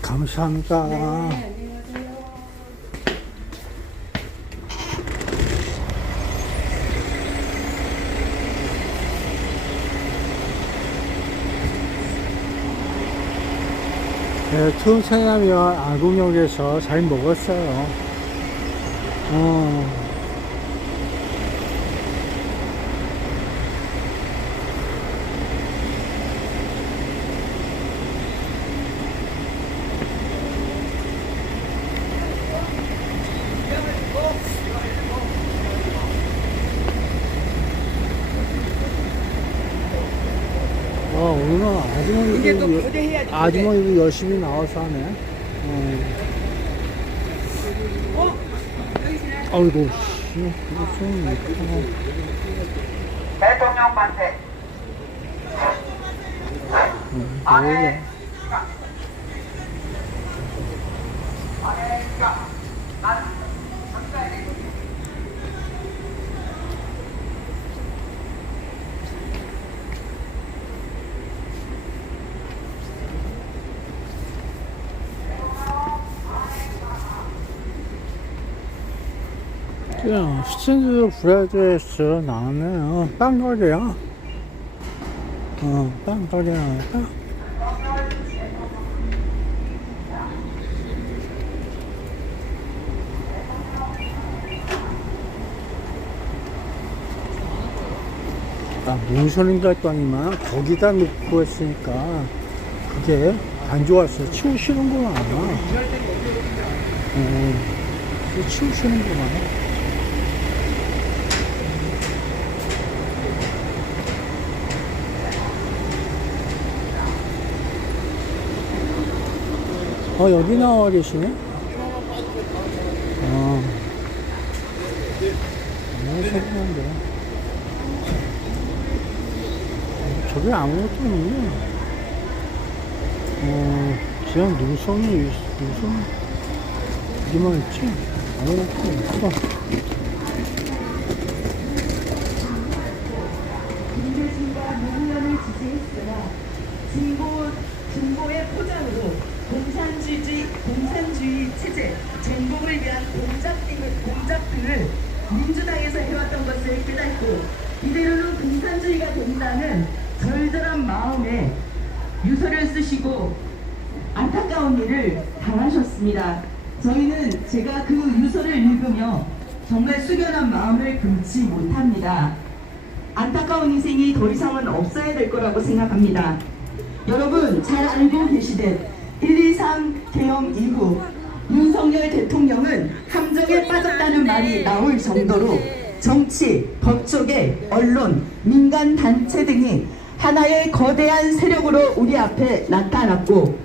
감사합니다. 안녕하세요. 네, 충청남이와 아궁역에서 잘 먹었어요. 오늘 이게 또 교대해야지. 아주머니도 열심히 나와서 하네. 아이고, 씨, 이거 좀 예쁘다. 대통령 만세. 안에 그냥 스탠드 브라더에서 나오네. 빵거리야. 빵거리 나왔다. 문선인 갔더니만 거기다 놓고 했으니까 그게 안 좋았어. 치우시는구나. 치우시는구나. 여기 나와 계시네? 너무 소중한데. 저기 아무것도 없네. 그냥 눈썹이, 여기만 있지? 아무것도 없어. 민주주의와 노무현을 지지했으나 진보의 포장으로 공산주의 체제, 정복을 위한 공작 등을 민주당에서 해왔던 것을 깨닫고 이대로는 공산주의가 된다는 절절한 마음에 유서를 쓰시고 안타까운 일을 당하셨습니다. 저희는 제가 그 유서를 읽으며 정말 숙연한 마음을 금치 못합니다. 안타까운 인생이 더 이상은 없어야 될 거라고 생각합니다. 여러분 잘 알고 계시듯 1.23 계엄 이후 윤석열 대통령은 함정에 빠졌다는 말이 나올 정도로 정치, 법조계, 언론, 민간단체 등이 하나의 거대한 세력으로 우리 앞에 나타났고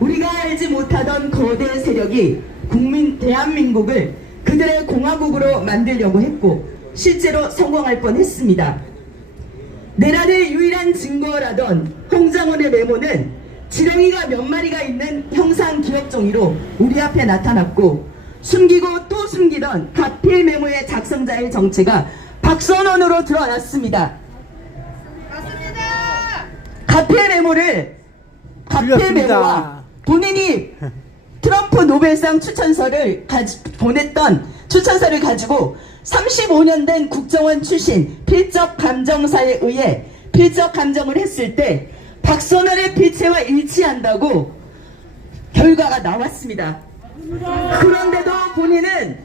우리가 알지 못하던 거대 세력이 대한민국을 그들의 공화국으로 만들려고 했고 실제로 성공할 뻔했습니다. 내란의 유일한 증거라던 홍장원의 메모는 지렁이가 몇 마리가 있는 형상 기억종이로 우리 앞에 나타났고 숨기고 또 숨기던 가필 메모의 작성자의 정체가 박선원으로 드러났습니다. 맞습니다. 가필 메모와 본인이 트럼프 노벨상 추천서를 가지고 35년 된 국정원 출신 필적 감정사에 의해 필적 감정을 했을 때 박선원의 필체와 일치한다고 결과가 나왔습니다. 그런데도 본인은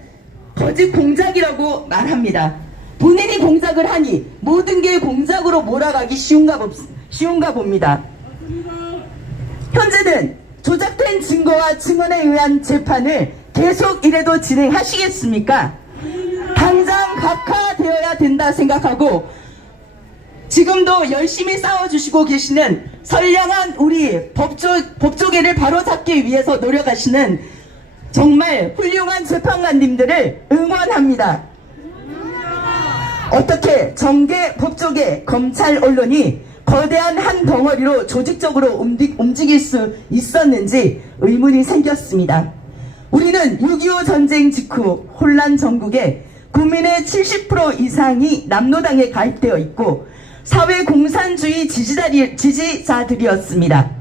거짓 공작이라고 말합니다. 본인이 공작을 하니 모든 게 공작으로 몰아가기 쉬운가 봅니다. 현재는 조작된 증거와 증언에 의한 재판을 계속 이래도 진행하시겠습니까? 당장 각하되어야 된다 생각하고 지금도 열심히 싸워주시고 계시는 선량한 우리 법조계를 바로잡기 위해서 노력하시는 정말 훌륭한 재판관님들을 응원합니다. 어떻게 정계, 법조계, 검찰, 언론이 거대한 한 덩어리로 조직적으로 움직일 수 있었는지 의문이 생겼습니다. 우리는 6.25 전쟁 직후 혼란 전국에 국민의 70% 이상이 남로당에 가입되어 있고 사회 공산주의 지지자들이었습니다.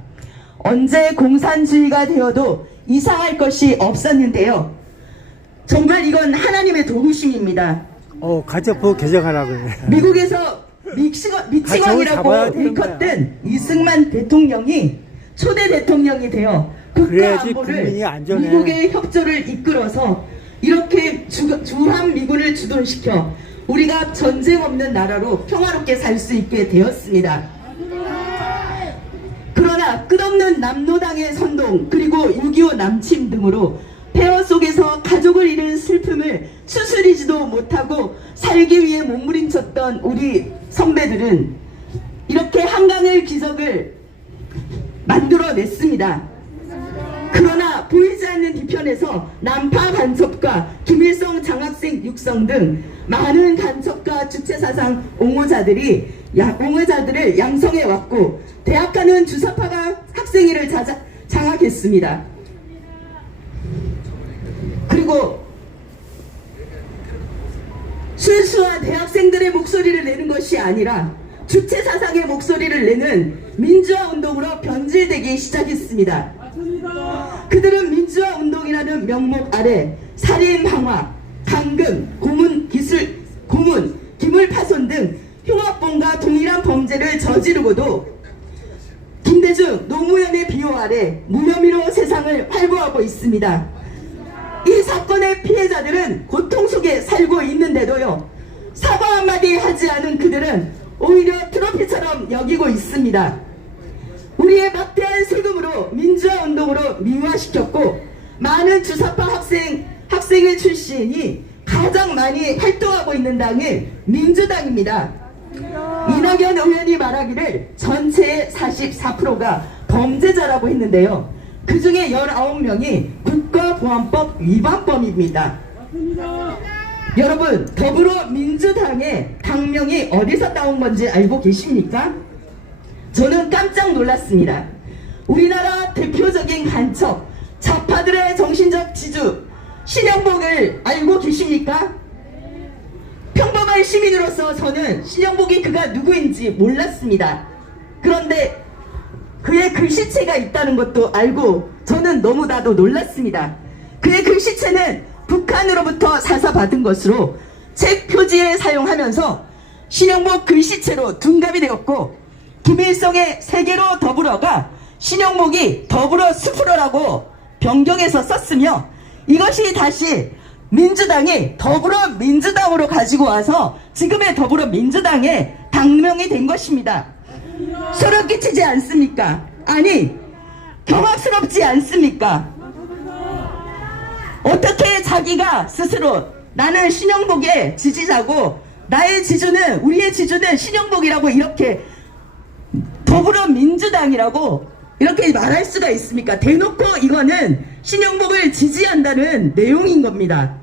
언제 공산주의가 되어도 이상할 것이 없었는데요. 정말 이건 하나님의 도우심입니다. 가정부 개정하라 그래. 미국에서 미치광이라고 잡아야 되는 일컫던 이승만 대통령이 초대 대통령이 되어 국가 그래야지 국민이 안보를 안전해. 미국의 협조를 이끌어서 이렇게 주한미군을 주둔시켜 우리가 전쟁 없는 나라로 평화롭게 살 수 있게 되었습니다. 그러나 끝없는 남노당의 선동 그리고 6.25 남침 등으로 폐허 속에서 가족을 잃은 슬픔을 추스리지도 못하고 살기 위해 몸부림쳤던 우리 선배들은 이렇게 한강의 기적을 만들어냈습니다. 그러나 보이지 않는 뒤편에서 난파 간첩과 김일성 장학생 육성 등 많은 간첩과 주체사상 옹호자들을 양성해왔고 대학 가는 주사파가 학생회를 장악했습니다. 그리고 순수한 대학생들의 목소리를 내는 것이 아니라 주체사상의 목소리를 내는 민주화운동으로 변질되기 시작했습니다. 그들은 민주화운동이라는 명목 아래 살인, 방화, 감금, 고문, 기물 파손 등 흉악범과 동일한 범죄를 저지르고도 김대중, 노무현의 비호 아래 무혐의로 세상을 활보하고 있습니다. 이 사건의 피해자들은 고통 속에 살고 있는데도요, 사과 한마디 하지 않은 그들은 오히려 트로피처럼 여기고 있습니다. 우리의 막대한 세금으로 민주화운동으로 미화시켰고 많은 주사파 학생회 출신이 가장 많이 활동하고 있는 당이 민주당입니다. 이낙연 의원이 말하기를 전체의 44%가 범죄자라고 했는데요. 그 중에 19명이 국가보안법 위반범입니다. 여러분, 더불어민주당의 당명이 어디서 따온 건지 알고 계십니까? 저는 깜짝 놀랐습니다. 우리나라 대표적인 간첩, 좌파들의 정신적 지주, 신영복을 알고 계십니까? 평범한 시민으로서 저는 신영복이 그가 누구인지 몰랐습니다. 그런데 그의 글씨체가 있다는 것도 알고 저는 너무나도 놀랐습니다. 그의 글씨체는 북한으로부터 사사받은 것으로 책 표지에 사용하면서 신영복 글씨체로 둔갑이 되었고, 김일성의 세계로 더불어가 신영복이 더불어 스프러라고 변경해서 썼으며, 이것이 다시 민주당이 더불어민주당으로 가지고 와서 지금의 더불어민주당의 당명이 된 것입니다. 소름 끼치지 않습니까? 아니, 경악스럽지 않습니까? 어떻게 자기가 스스로 나는 신영복의 지지자고 나의 지주는, 우리의 지주는 신영복이라고 이렇게 더불어민주당이라고 이렇게 말할 수가 있습니까? 대놓고 이거는 신영복을 지지한다는 내용인 겁니다.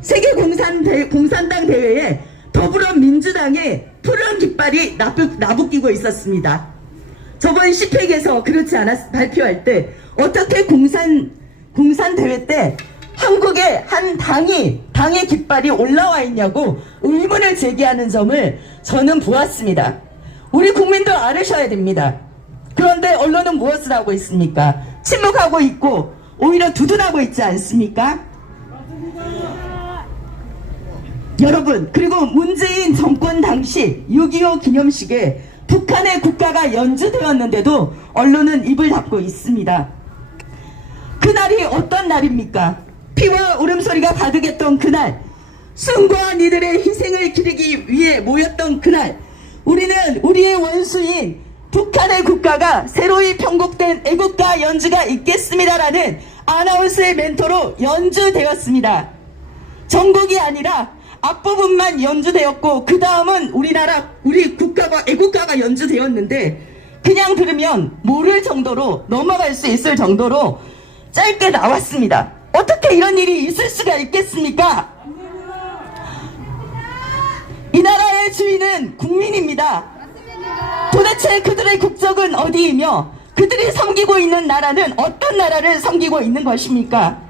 세계 공산당 대회에 더불어민주당의 푸른 깃발이 나부끼고 있었습니다. 저번 시팩에서 그렇지 않았 발표할 때 어떻게 공산 대회 때 한국의 한 당의 깃발이 올라와 있냐고 의문을 제기하는 점을 저는 보았습니다. 우리 국민도 알으셔야 됩니다. 그런데 언론은 무엇을 하고 있습니까? 침묵하고 있고 오히려 두둔하고 있지 않습니까? 여러분, 그리고 문재인 정권 당시 6.25 기념식에 북한의 국가가 연주되었는데도 언론은 입을 닫고 있습니다. 그날이 어떤 날입니까? 피와 울음소리가 가득했던 그날, 승과 니들의 희생을 기리기 위해 모였던 그날, 우리는 우리의 원수인 북한의 국가가 새로이 편곡된 애국가 연주가 있겠습니다라는 아나운서의 멘토로 연주되었습니다. 전곡이 아니라 앞부분만 연주되었고 그 다음은 우리 국가가 애국가가 연주되었는데 그냥 들으면 모를 정도로 넘어갈 수 있을 정도로 짧게 나왔습니다. 어떻게 이런 일이 있을 수가 있겠습니까? 이 나라의 주인은 국민입니다. 도대체 그들의 국적은 어디이며 그들이 섬기고 있는 나라는 어떤 나라를 섬기고 있는 것입니까?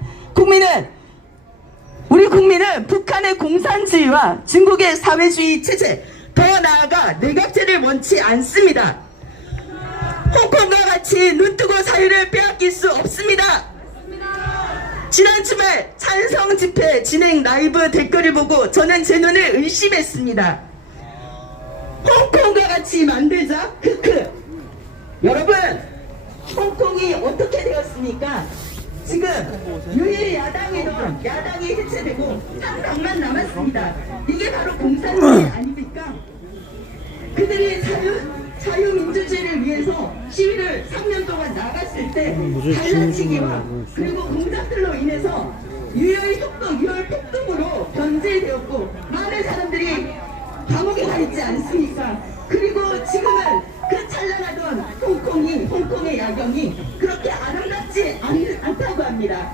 우리 국민은 북한의 공산주의와 중국의 사회주의 체제, 더 나아가 내각제를 원치 않습니다. 홍콩과 같이 눈뜨고 사유를 빼앗길 수 없습니다. 지난 주말 찬성 집회 진행 라이브 댓글을 보고 저는 제 눈을 의심했습니다. 홍콩과 같이 만들자. 크크. 여러분, 홍콩이 어떻게 되었습니까? 지금 유일 야당이던 야당이 해체되고 한 당만 남았습니다. 이게 바로 공산주의 아닙니까? 그들이 자유민주주의를 위해서 시위를 3년 동안 나갔을 때 갈라치기와 그리고 공작들로 인해서 유혈 폭동으로 변제되었고 많은 사람들이 감옥에 가 있지 않습니까? 그리고 지금은 그 찬란하던 홍콩의 야경이 그렇게 아름답지 않다고 합니다.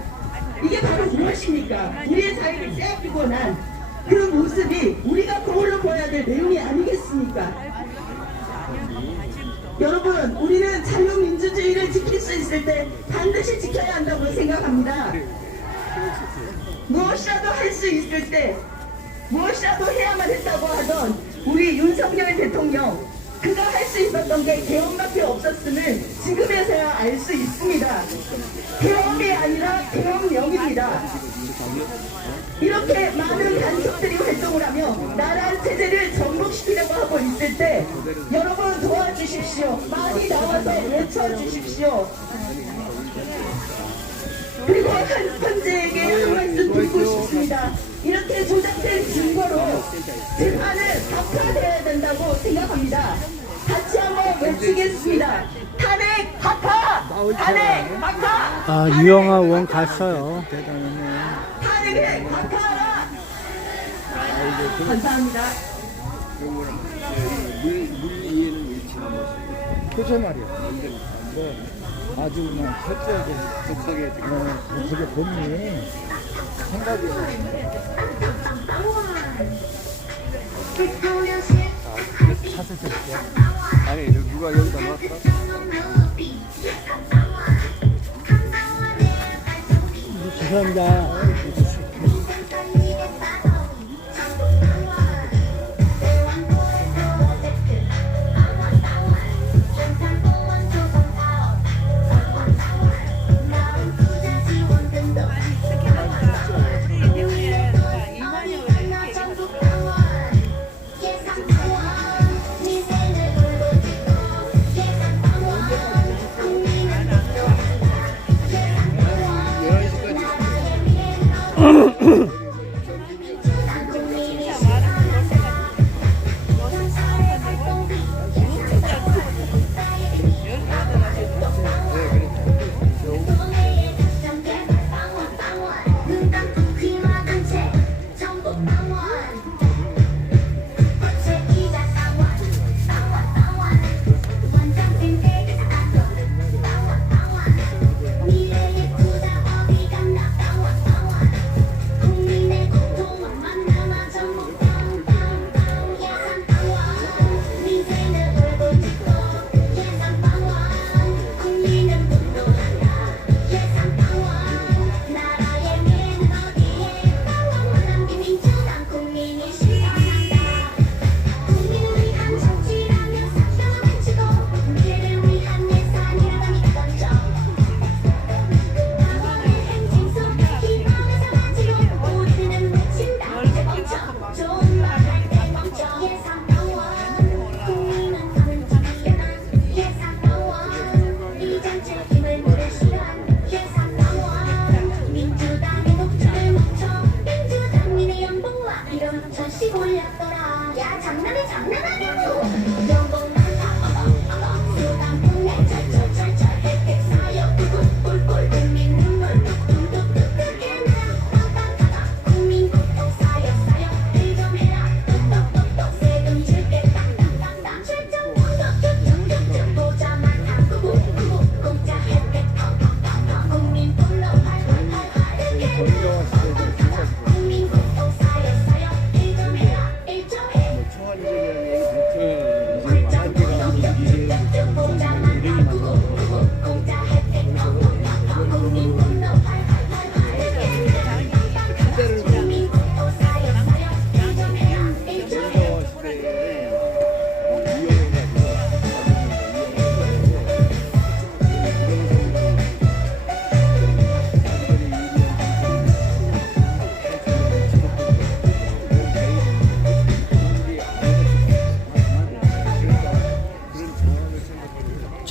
이게 바로 무엇입니까? 우리의 자유를 빼앗기고 난 그 모습이 우리가 거울로 보여야 될 내용이 아니겠습니까? 여러분, 우리는 자유민주주의를 지킬 수 있을 때 반드시 지켜야 한다고 생각합니다. 무엇이라도 할 수 있을 때 무엇이라도 해야만 했다고 하던 우리 윤석열 대통령, 그가 할 수 있었던 게 개헌밖에 없었음을 지금에서야 알 수 있습니다. 개헌이 아니라 개헌령입니다. 이렇게 많은 간섭들이 활동을 하며 나라 체제를 전복시키려고 하고 있을 때 여러분 도와주십시오. 많이 나와서 외쳐주십시오. 그리고 헌재에게 한 말씀 드리고 싶습니다. 이렇게 조작된 증거로 재판은 박하되어야 된다고 생각합니다. 같이 한번 외치겠습니다. 탄핵 박하! 탄핵 박하! 아, 유영아 의원 갔어요. 탄핵을 박하하라! 감사합니다. 그저 말이야. 근데 아주 그냥 철저하게 독하게 그게 본인이 생각이 찾을 수 있어. 아니 누가 여기다 놨어? 죄송합니다. 그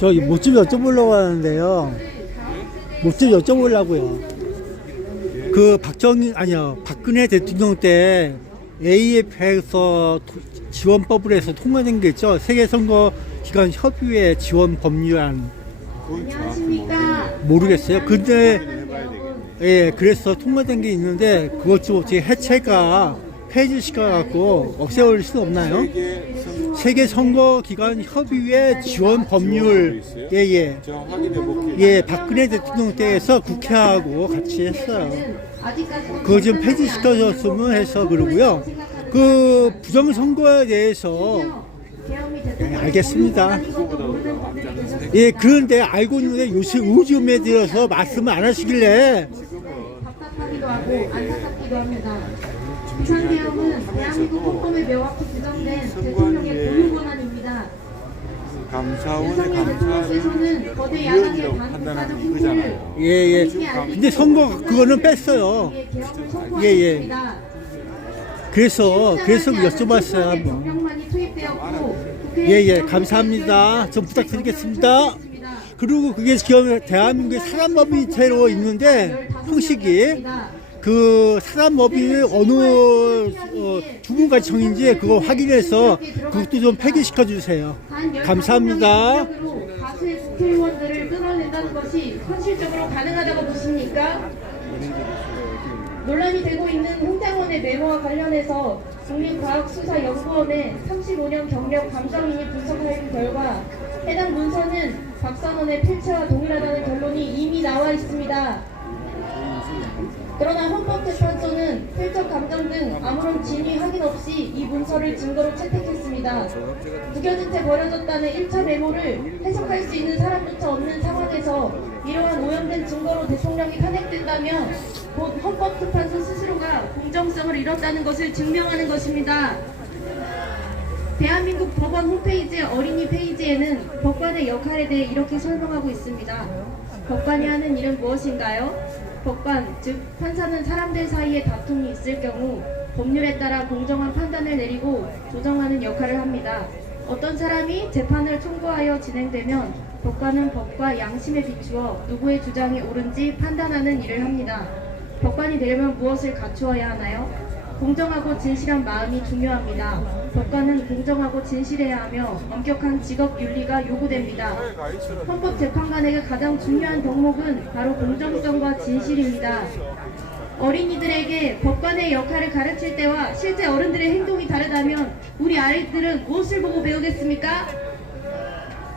저 뭐 좀 여쭤보려고 하는데요. 뭐 좀 여쭤보려고요. 그 박근혜 대통령 때 AF에서 지원법을 해서 통과된 게 있죠. 세계선거기관협의회 지원 법률안. 안녕하십니까. 모르겠어요. 근데 예, 그래서 통과된 게 있는데 그것 좀 어떻게 해체가 폐지시켜 갖고 없애올 수 없나요? 세계선거기관협의회 지원 법률 예예 예, 박근혜 대통령 때에서 국회하고 같이 했어요. 그거 좀 폐지시켜줬으면 해서 그러고요. 그 부정선거에 대해서 예, 알겠습니다. 예, 그런데 알고 있는데 요즘에 들어서 말씀을 안 하시길래 답답하기도 하고 안타깝기도 합니다. 비상계엄은 대한민국 헌법에 명확히 규정된 대통령의 고유 권한입니다. 감사원의 대통령께서는 거대 야당의 반국가적 행보를 예예. 근데 선거 그거는 뺐어요. 예예. 그래서 여쭤봤어요 한번. 경력만이 투입되었고 예예. 감사합니다. 좀 부탁드리겠습니다. 그리고 그게 지금 대한민국의 사단법인체로 있는데 형식이 그 사단법인이 어느 주무관청인지 그거 확인해서 그것도 좀 폐기시켜 주세요. 감사합니다. 다수의 국회의원들을 끌어낸다는 것이 현실적으로 가능하다고 보십니까? 논란이 되고 있는 홍장원의 메모와 관련해서 국립과학수사연구원의 35년 경력 감정인이 분석한 결과 해당 문서는 박선원의 필체와 동일하다는 결론이 이미 나와 있습니다. 그러나 헌법재판소는 필적 감정 등 아무런 진위 확인 없이 이 문서를 증거로 채택했습니다. 구겨진 채 버려졌다는 1차 메모를 해석할 수 있는 사람조차 없는 상황에서 이러한 오염된 증거로 대통령이 탄핵된다면 곧 헌법재판소 스스로가 공정성을 잃었다는 것을 증명하는 것입니다. 대한민국 법원 홈페이지 어린이 페이지에는 법관의 역할에 대해 이렇게 설명하고 있습니다. 법관이 하는 일은 무엇인가요? 법관, 즉 판사는 사람들 사이에 다툼이 있을 경우 법률에 따라 공정한 판단을 내리고 조정하는 역할을 합니다. 어떤 사람이 재판을 청구하여 진행되면 법관은 법과 양심에 비추어 누구의 주장이 옳은지 판단하는 일을 합니다. 법관이 되려면 무엇을 갖추어야 하나요? 공정하고 진실한 마음이 중요합니다. 법관은 공정하고 진실해야 하며 엄격한 직업 윤리가 요구됩니다. 헌법재판관에게 가장 중요한 덕목은 바로 공정성과 진실입니다. 어린이들에게 법관의 역할을 가르칠 때와 실제 어른들의 행동이 다르다면 우리 아이들은 무엇을 보고 배우겠습니까?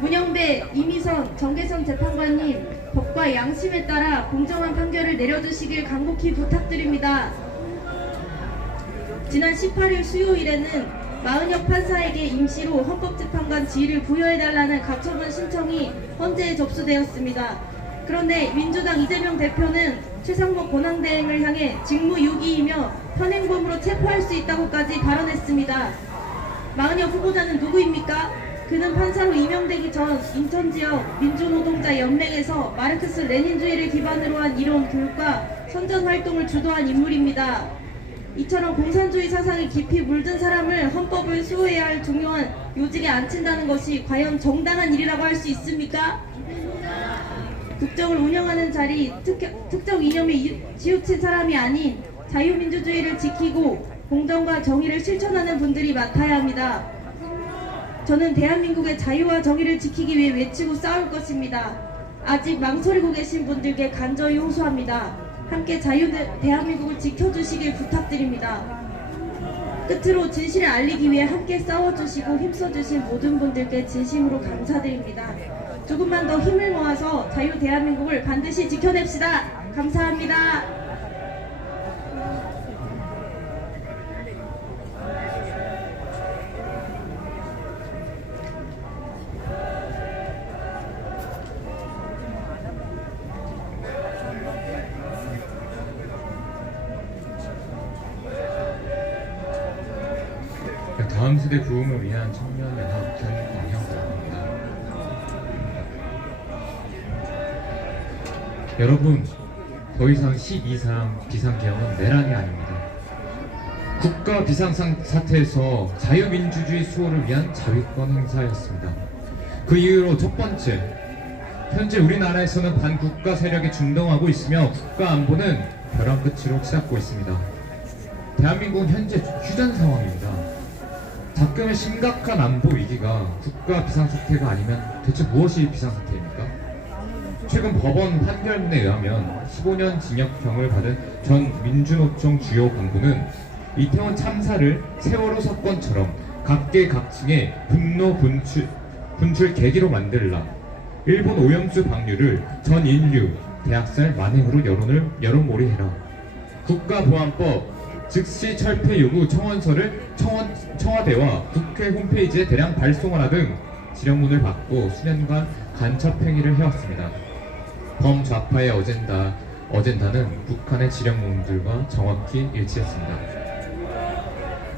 문영배, 이미선, 정계선 재판관님, 법과 양심에 따라 공정한 판결을 내려주시길 간곡히 부탁드립니다. 지난 18일 수요일에는 마은혁 판사에게 임시로 헌법재판관 지위를 부여해달라는 가처분 신청이 헌재에 접수되었습니다. 그런데 민주당 이재명 대표는 최상목 권한대행을 향해 직무유기이며 현행범으로 체포할 수 있다고까지 발언했습니다. 마은혁 후보자는 누구입니까? 그는 판사로 임명되기 전 인천지역 민주노동자 연맹에서 마르크스 레닌주의를 기반으로 한 이론 교육과 선전활동을 주도한 인물입니다. 이처럼 공산주의 사상이 깊이 물든 사람을 헌법을 수호해야 할 중요한 요직에 앉힌다는 것이 과연 정당한 일이라고 할 수 있습니까? 국정을 운영하는 자리, 특정 이념에 치우친 사람이 아닌 자유민주주의를 지키고 공정과 정의를 실천하는 분들이 맡아야 합니다. 저는 대한민국의 자유와 정의를 지키기 위해 외치고 싸울 것입니다. 아직 망설이고 계신 분들께 간절히 호소합니다. 함께 대한민국을 지켜주시길 부탁드립니다. 끝으로 진실을 알리기 위해 함께 싸워주시고 힘써주신 모든 분들께 진심으로 감사드립니다. 조금만 더 힘을 모아서 자유 대한민국을 반드시 지켜냅시다. 감사합니다. 다음 세대 부흥을 위한 청년연합 김광혁입니다. 여러분, 더 이상 12.3 비상계엄은 내란이 아닙니다. 국가 비상사태에서 자유민주주의 수호를 위한 자위권 행사였습니다. 그 이후로 첫 번째, 현재 우리나라에서는 반국가 세력이 중동하고 있으며 국가 안보는 벼랑 끝으로 치닫고 있습니다. 대한민국은 현재 휴전 상황입니다. 작금의 심각한 안보 위기가 국가 비상사태가 아니면 대체 무엇이 비상사태입니까? 최근 법원 판결문에 의하면 15년 징역형을 받은 전 민주노총 주요 간부는 이태원 참사를 세월호 사건처럼 각계각층의 분노 분출 계기로 만들라, 일본 오염수 방류를 전 인류 대학살 만행으로 여론몰이해라, 국가보안법 즉시 철폐 요구 청원서를 청와대와 국회 홈페이지에 대량 발송하라 등 지령문을 받고 수년간 간첩 행위를 해왔습니다. 범좌파의 어젠다는 북한의 지령문들과 정확히 일치했습니다.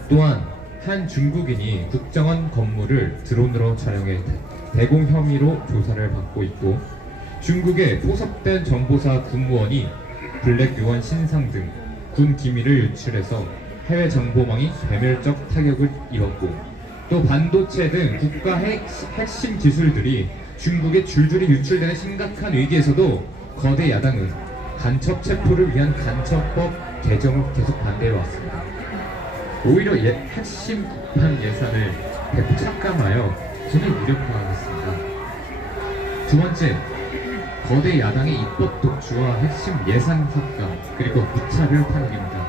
또한 한 중국인이 국정원 건물을 드론으로 촬영해 대공 혐의로 조사를 받고 있고, 중국의 포섭된 정보사 군무원이 블랙 유언 신상 등 군 기밀을 유출해서 해외 정보망이 배멸적 타격을 입었고, 또 반도체 등 국가 핵심 기술들이 중국에 줄줄이 유출되는 심각한 위기에서도 거대 야당은 간첩 체포를 위한 간첩법 개정을 계속 반대해왔습니다. 오히려 핵심 국방 예산을 대폭 삭감하여 군을 무력화하겠습니다. 두 번째, 거대 야당의 입법 독주와 핵심 예산 삭감, 그리고 무차별 탄핵입니다.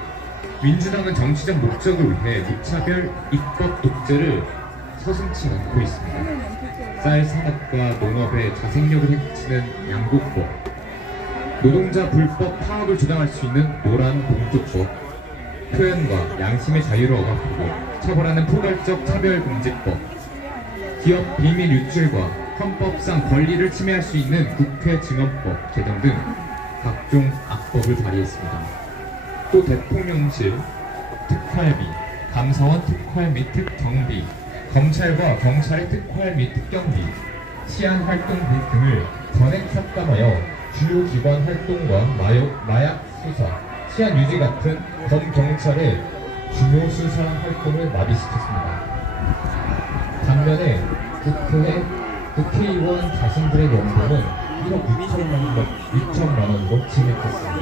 민주당은 정치적 목적을 위해 무차별 입법 독재를 서슴지 않고 있습니다. 쌀 산업과 농업의 자생력을 해치는 양곡법, 노동자 불법 파업을 조장할 수 있는 노란 봉조법, 표현과 양심의 자유를 억압하고 처벌하는 포괄적 차별금지법, 기업 비밀 유출과 헌법상 권리를 침해할 수 있는 국회 증언법 개정 등 각종 악법을 발의했습니다. 또 대통령실 특활비, 감사원 특활 및 특경비, 검찰과 경찰의 특활 및 특경비, 치안 활동비 등을 전액 삭감하여 주요 기관 활동과 마약 수사, 치안 유지 같은 검경찰의 중요 수사 활동을 마비시켰습니다. 반면에 국회의원 자신들의 연봉은 1억 6천만 원으로 증액했습니다.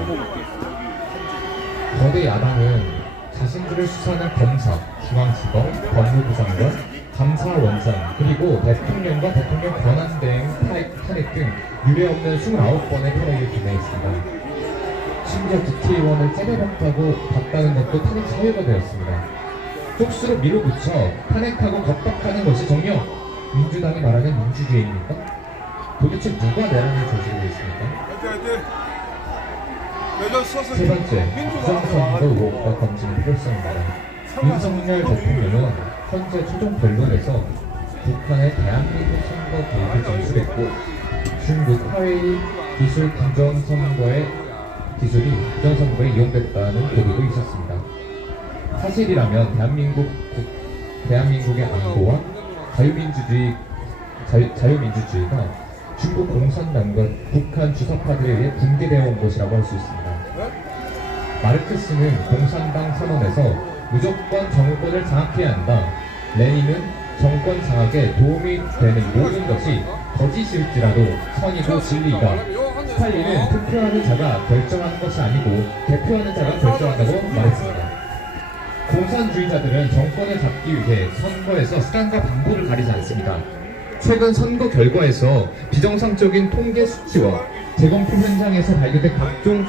거대 야당은 자신들을 수사하는 검사, 중앙지검, 법무부 장관, 감사원장, 그리고 대통령과 대통령 권한대행 탄핵 등 유례없는 29번의 탄핵을 기대했습니다. 심지어 국회의원을 째려봤다고 봤다는 것도 탄핵 사유가 되었습니다. 쪽수로 밀어붙여 탄핵하고 겁박하는 것이 정녕 민주당이 말하는 민주주의입니까? 도대체 누가 내란을 저지르고 있습니까? 세 번째, 부정선거 의혹과 검증의 필요성입니다. 윤석열 대통령은 현재 최종 변론에서 북한의 대한민국 선거 개입을 진술했고, 중국 화웨이 기술이 부정선거에 이용됐다는 보도도 있었습니다. 사실이라면 대한민국의 안보와 자유민주주의가 중국 공산당과 북한 주사파들에 의해 붕괴되어 온 것이라고 할 수 있습니다. 마르크스는 공산당 선언에서 무조건 정권을 장악해야 한다, 레닌은 정권 장악에 도움이 되는 모든 것이 거짓일지라도 선이고 진리이다, 스탈린은 투표하는 자가 결정하는 것이 아니고 대표하는 자가 결정한다고 말했습니다. 공산주의자들은 정권을 잡기 위해 선거에서 수단과 방법을 가리지 않습니다. 최근 선거 결과에서 비정상적인 통계 수치와 재검표 현장에서 발견된 각종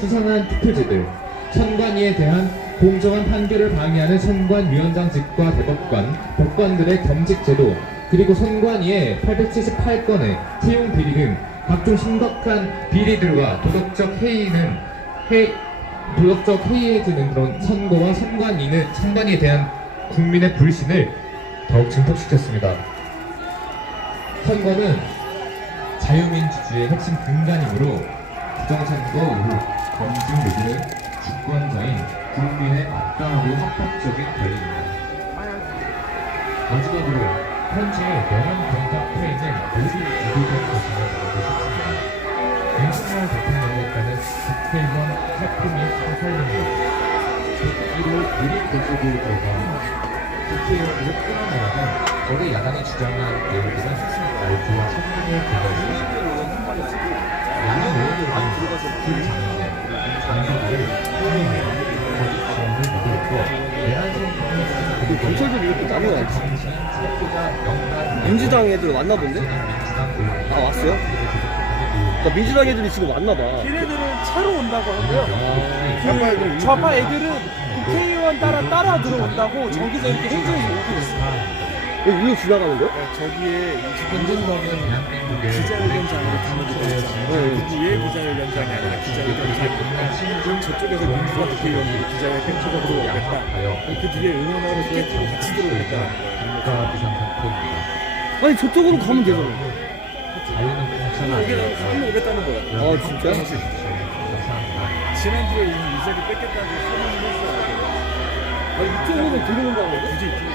수상한 투표지들, 선관위에 대한 공정한 판결을 방해하는 선관위원장직과 대법관, 법관들의 겸직제도, 그리고 선관위의 878건의 채용 비리 등 각종 심각한 비리들과 도덕적 해이해지는 그런 선거와 선관위에 대한 국민의 불신을 더욱 증폭시켰습니다. 선거는 자유민주주의의 핵심 근간이므로 부정선거 의혹, 검증 요구는 주권자인 국민의 마땅하고 합법적인 권리입니다. 마지막으로 현재 명함 경탁해 있는 모든 유도적 것임을 말하고 싶습니다. 윤석열 대통령에 따른 국회의원 사표 및 사살령으로 1월 1일 고소도 들어가 국회의원으로 끌어내라는 거대 야당이 주장한 내용들은 말조와 성명의 근거로 경찰들이 이렇게 난리가 났지. 민주당 애들 왔나 본데? 아, 왔어요? 그러니까 민주당 애들이 지금 왔나 봐. 걔네들은 차로 온다고 하고요. 그 좌파 애들은 국회의원 따라 들어온다고 저기서 이렇게 행정이 오고 있어요. 여기 일로 지나가는 거야? 저기에 민주당은 기자회견장으로 담아주잖아요. 근데 얘 기자회견장이 아니라 기자회견장. 저쪽에서 민주당 국회의원들이 기자회견 들어오겠다. 그 뒤에 응원하러 깨트로 같이 들어오겠다. 아니, 저쪽으로 가면 되잖아. 여기는 한번 오겠다는 거야. 아, 진짜? 지난주에 이미 이 자리 뺏겠다고 선언을 했어요. 아니, 이쪽으로 들어온다고 해? 굳이 이쪽으로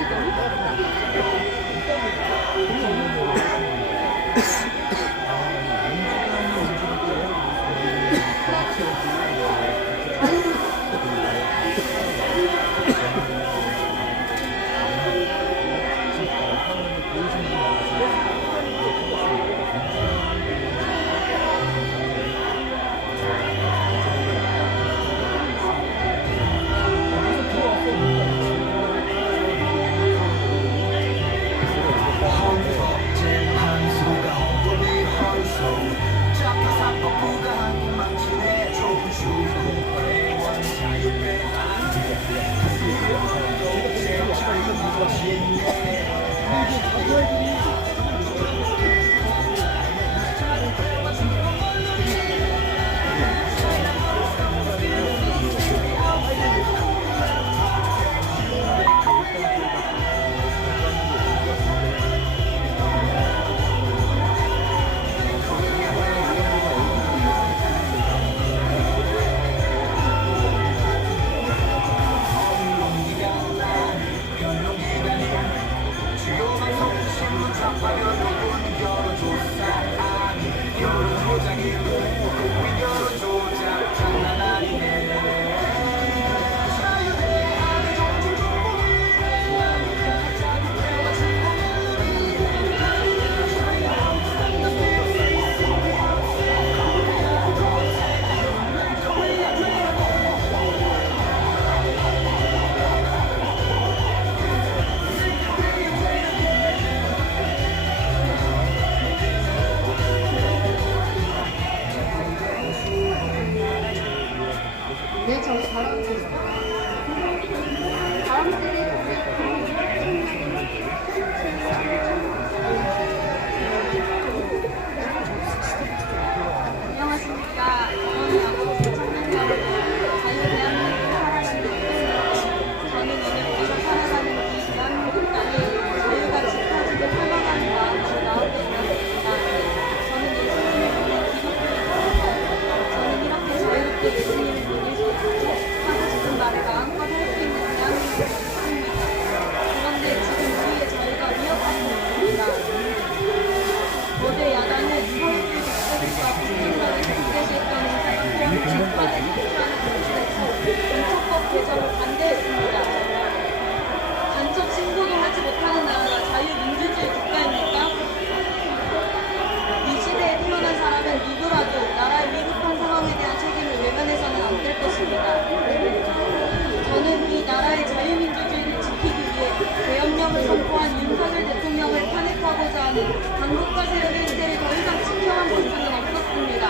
당국과 세력의 시대를 더 이상 지켜만 볼 수는 없었습니다.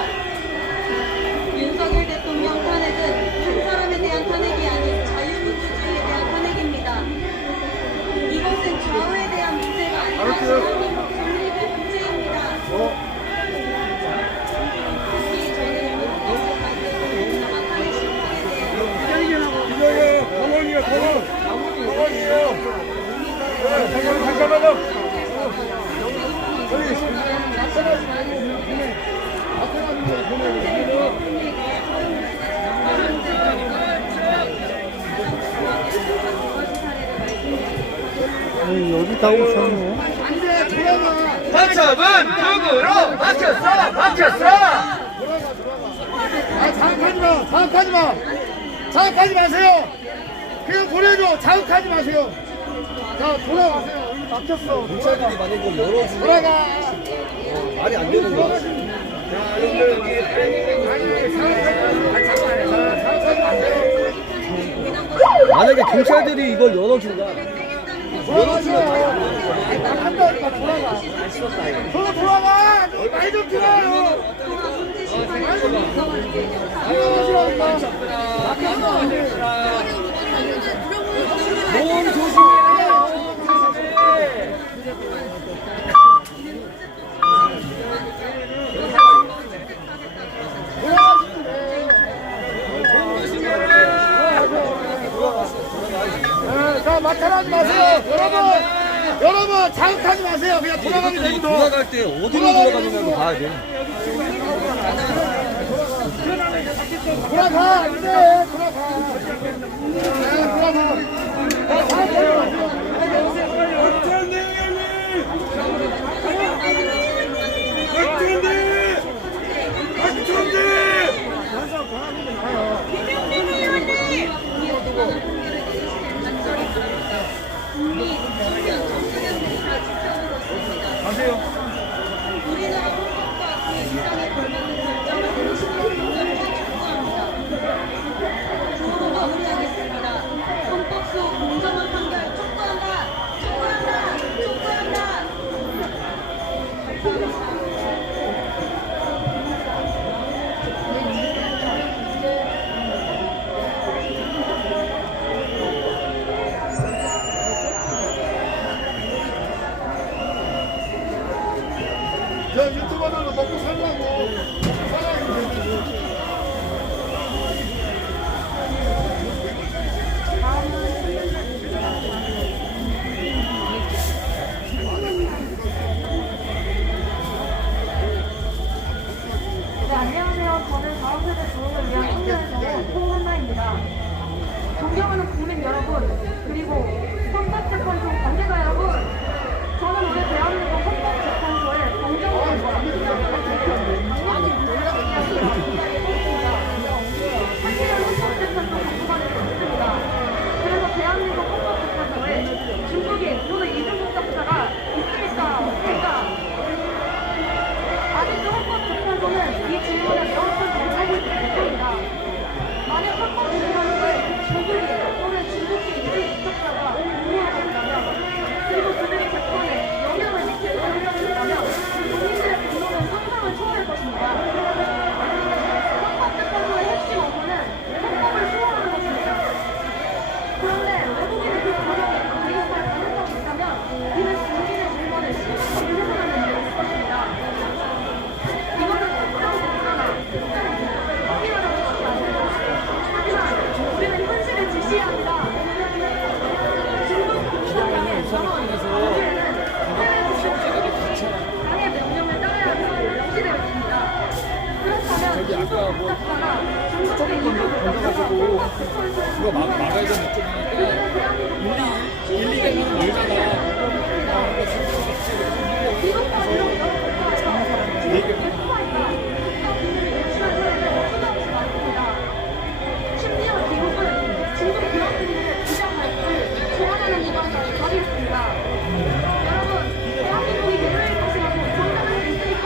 윤석열 대통령 탄핵은 한 사람에 대한 탄핵이 아닌 자유민주주의에 대한 탄핵입니다. 이것은 좌우에 대한 문제가 아니라 대한민국 국민의 문제입니다. 특히 저는 민주당을 만들고 민주당한 탄핵 심판에 대해 잠깐만요. 여기 다 오셨네. 당첨은 누구로 바뀌었어? 자극하지 마세요. 그냥 보내줘. 자극하지 마세요. 자, 돌아가세요. 여기 막혔어. 경찰들이 만약에 열어주면 돌아가. 말이 안 되는 거야. 만약에 경찰들이 이걸 열어준다. 저로 돌아가! 많이 좀 들어요! 몸 조심해. 자, 마찰하지 마세요! 여러분, 자극하지 마세요! 그냥 돌아가면 이것들이 됩니다! 돌아갈 때 어디로 돌아가느냐고 봐야 돼. 돌아가! 안 돼! 돌아가! 네, 돌아가! 우리나라 헌법과 그 이상에 걸맞는 결정을 내리시는 행정을 촉구합니다. 구호로 마무리하겠습니다. 헌법 속 공정한 판결 촉구한다! 촉구한다! 촉구한다! 감사합니다. 저 유튜버들도 먹고 살라고 네, 안녕하세요. 저는 다음 세대 조응을 위한 헌재에서 홍한나입니다. 존경하는 국민 여러분, 그리고 헌법재판소 관계자 여러분, 저는 오늘 대한민국 헌법재판소의 공정성과 한국의 헌법재판소 간부관을 했습니다. 그래서 대한민국 헌법재판소에 중국인 또는 이중국적자가 있습니까? 없습니까? 아직도 헌법재판소는 이 질문에 명확한 답을 못합니다. 만약 헌법재판소에 중국인 또는 중국인 이중국적자가 근무하고 있다면, 그리고 그들이 재판에 영향을 미치고 있다면 국민들의 분노는 상상을 초월할 것입니다. 헌법재판소의 핵심 업무는 헌법을 수호하는 것입니다. 그런데 외국인의 그 과정에 개입할 가능성이 있다면 이는 국민의 물건을 심각하게 훼손하는 일이 있을 것입니다. 이거는 특정 국가나 특정 확인하라고 하지 않습니다. 하지만 우리는 현실을 지시해야 합니다. 중국 공산당의 전원 당시에는 해외 국적자들이 당의 명령을 따라야 하는 명시되어 있습니다. 그렇다면 중국 국적자나 중국의 이중국적자가 헌법재판소에서 그거 막아야 되는 목적이니까 일리가 있는 열잖아. 기독교적으로 여러 국가에서 중국이 수화했다. 심지어 미국은 중국 유학생들의 비자 발급을 제한하는 입안까지 발의했습니다. 여러분, 대한민국이 개조할 것이라고 장담할 수 있습니까?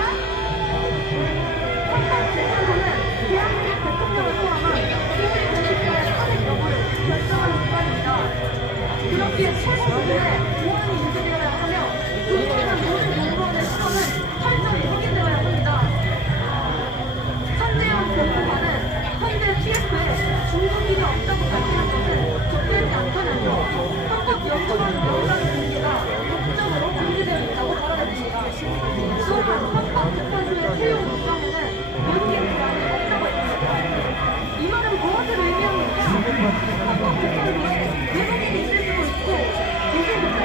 헌법재판소는 대한민국 대통령을 포함한 기후의 공직자의 탄핵 여부를 결정하는 기관입니다. 그렇기에 최고 수준의 보안이 유지되어야 하며 국민이나 모든 공무원의 시선은 철저히 확인되어야 합니다. 한재현 법무관은 현재 TF에 중국인이 없다고 밝히는 것은 적절치 않다면서 헌법연구원 명단 공개가 법적으로 금지되어 있다고 말하였습니다. 또한 헌법재판소의 채용 규정에는 이렇게 제한이 없다고 했습니다. 이 말은 무엇을 의미합니까? 헌법재판소에 외국인이 있을 수도 있고 이중국적자가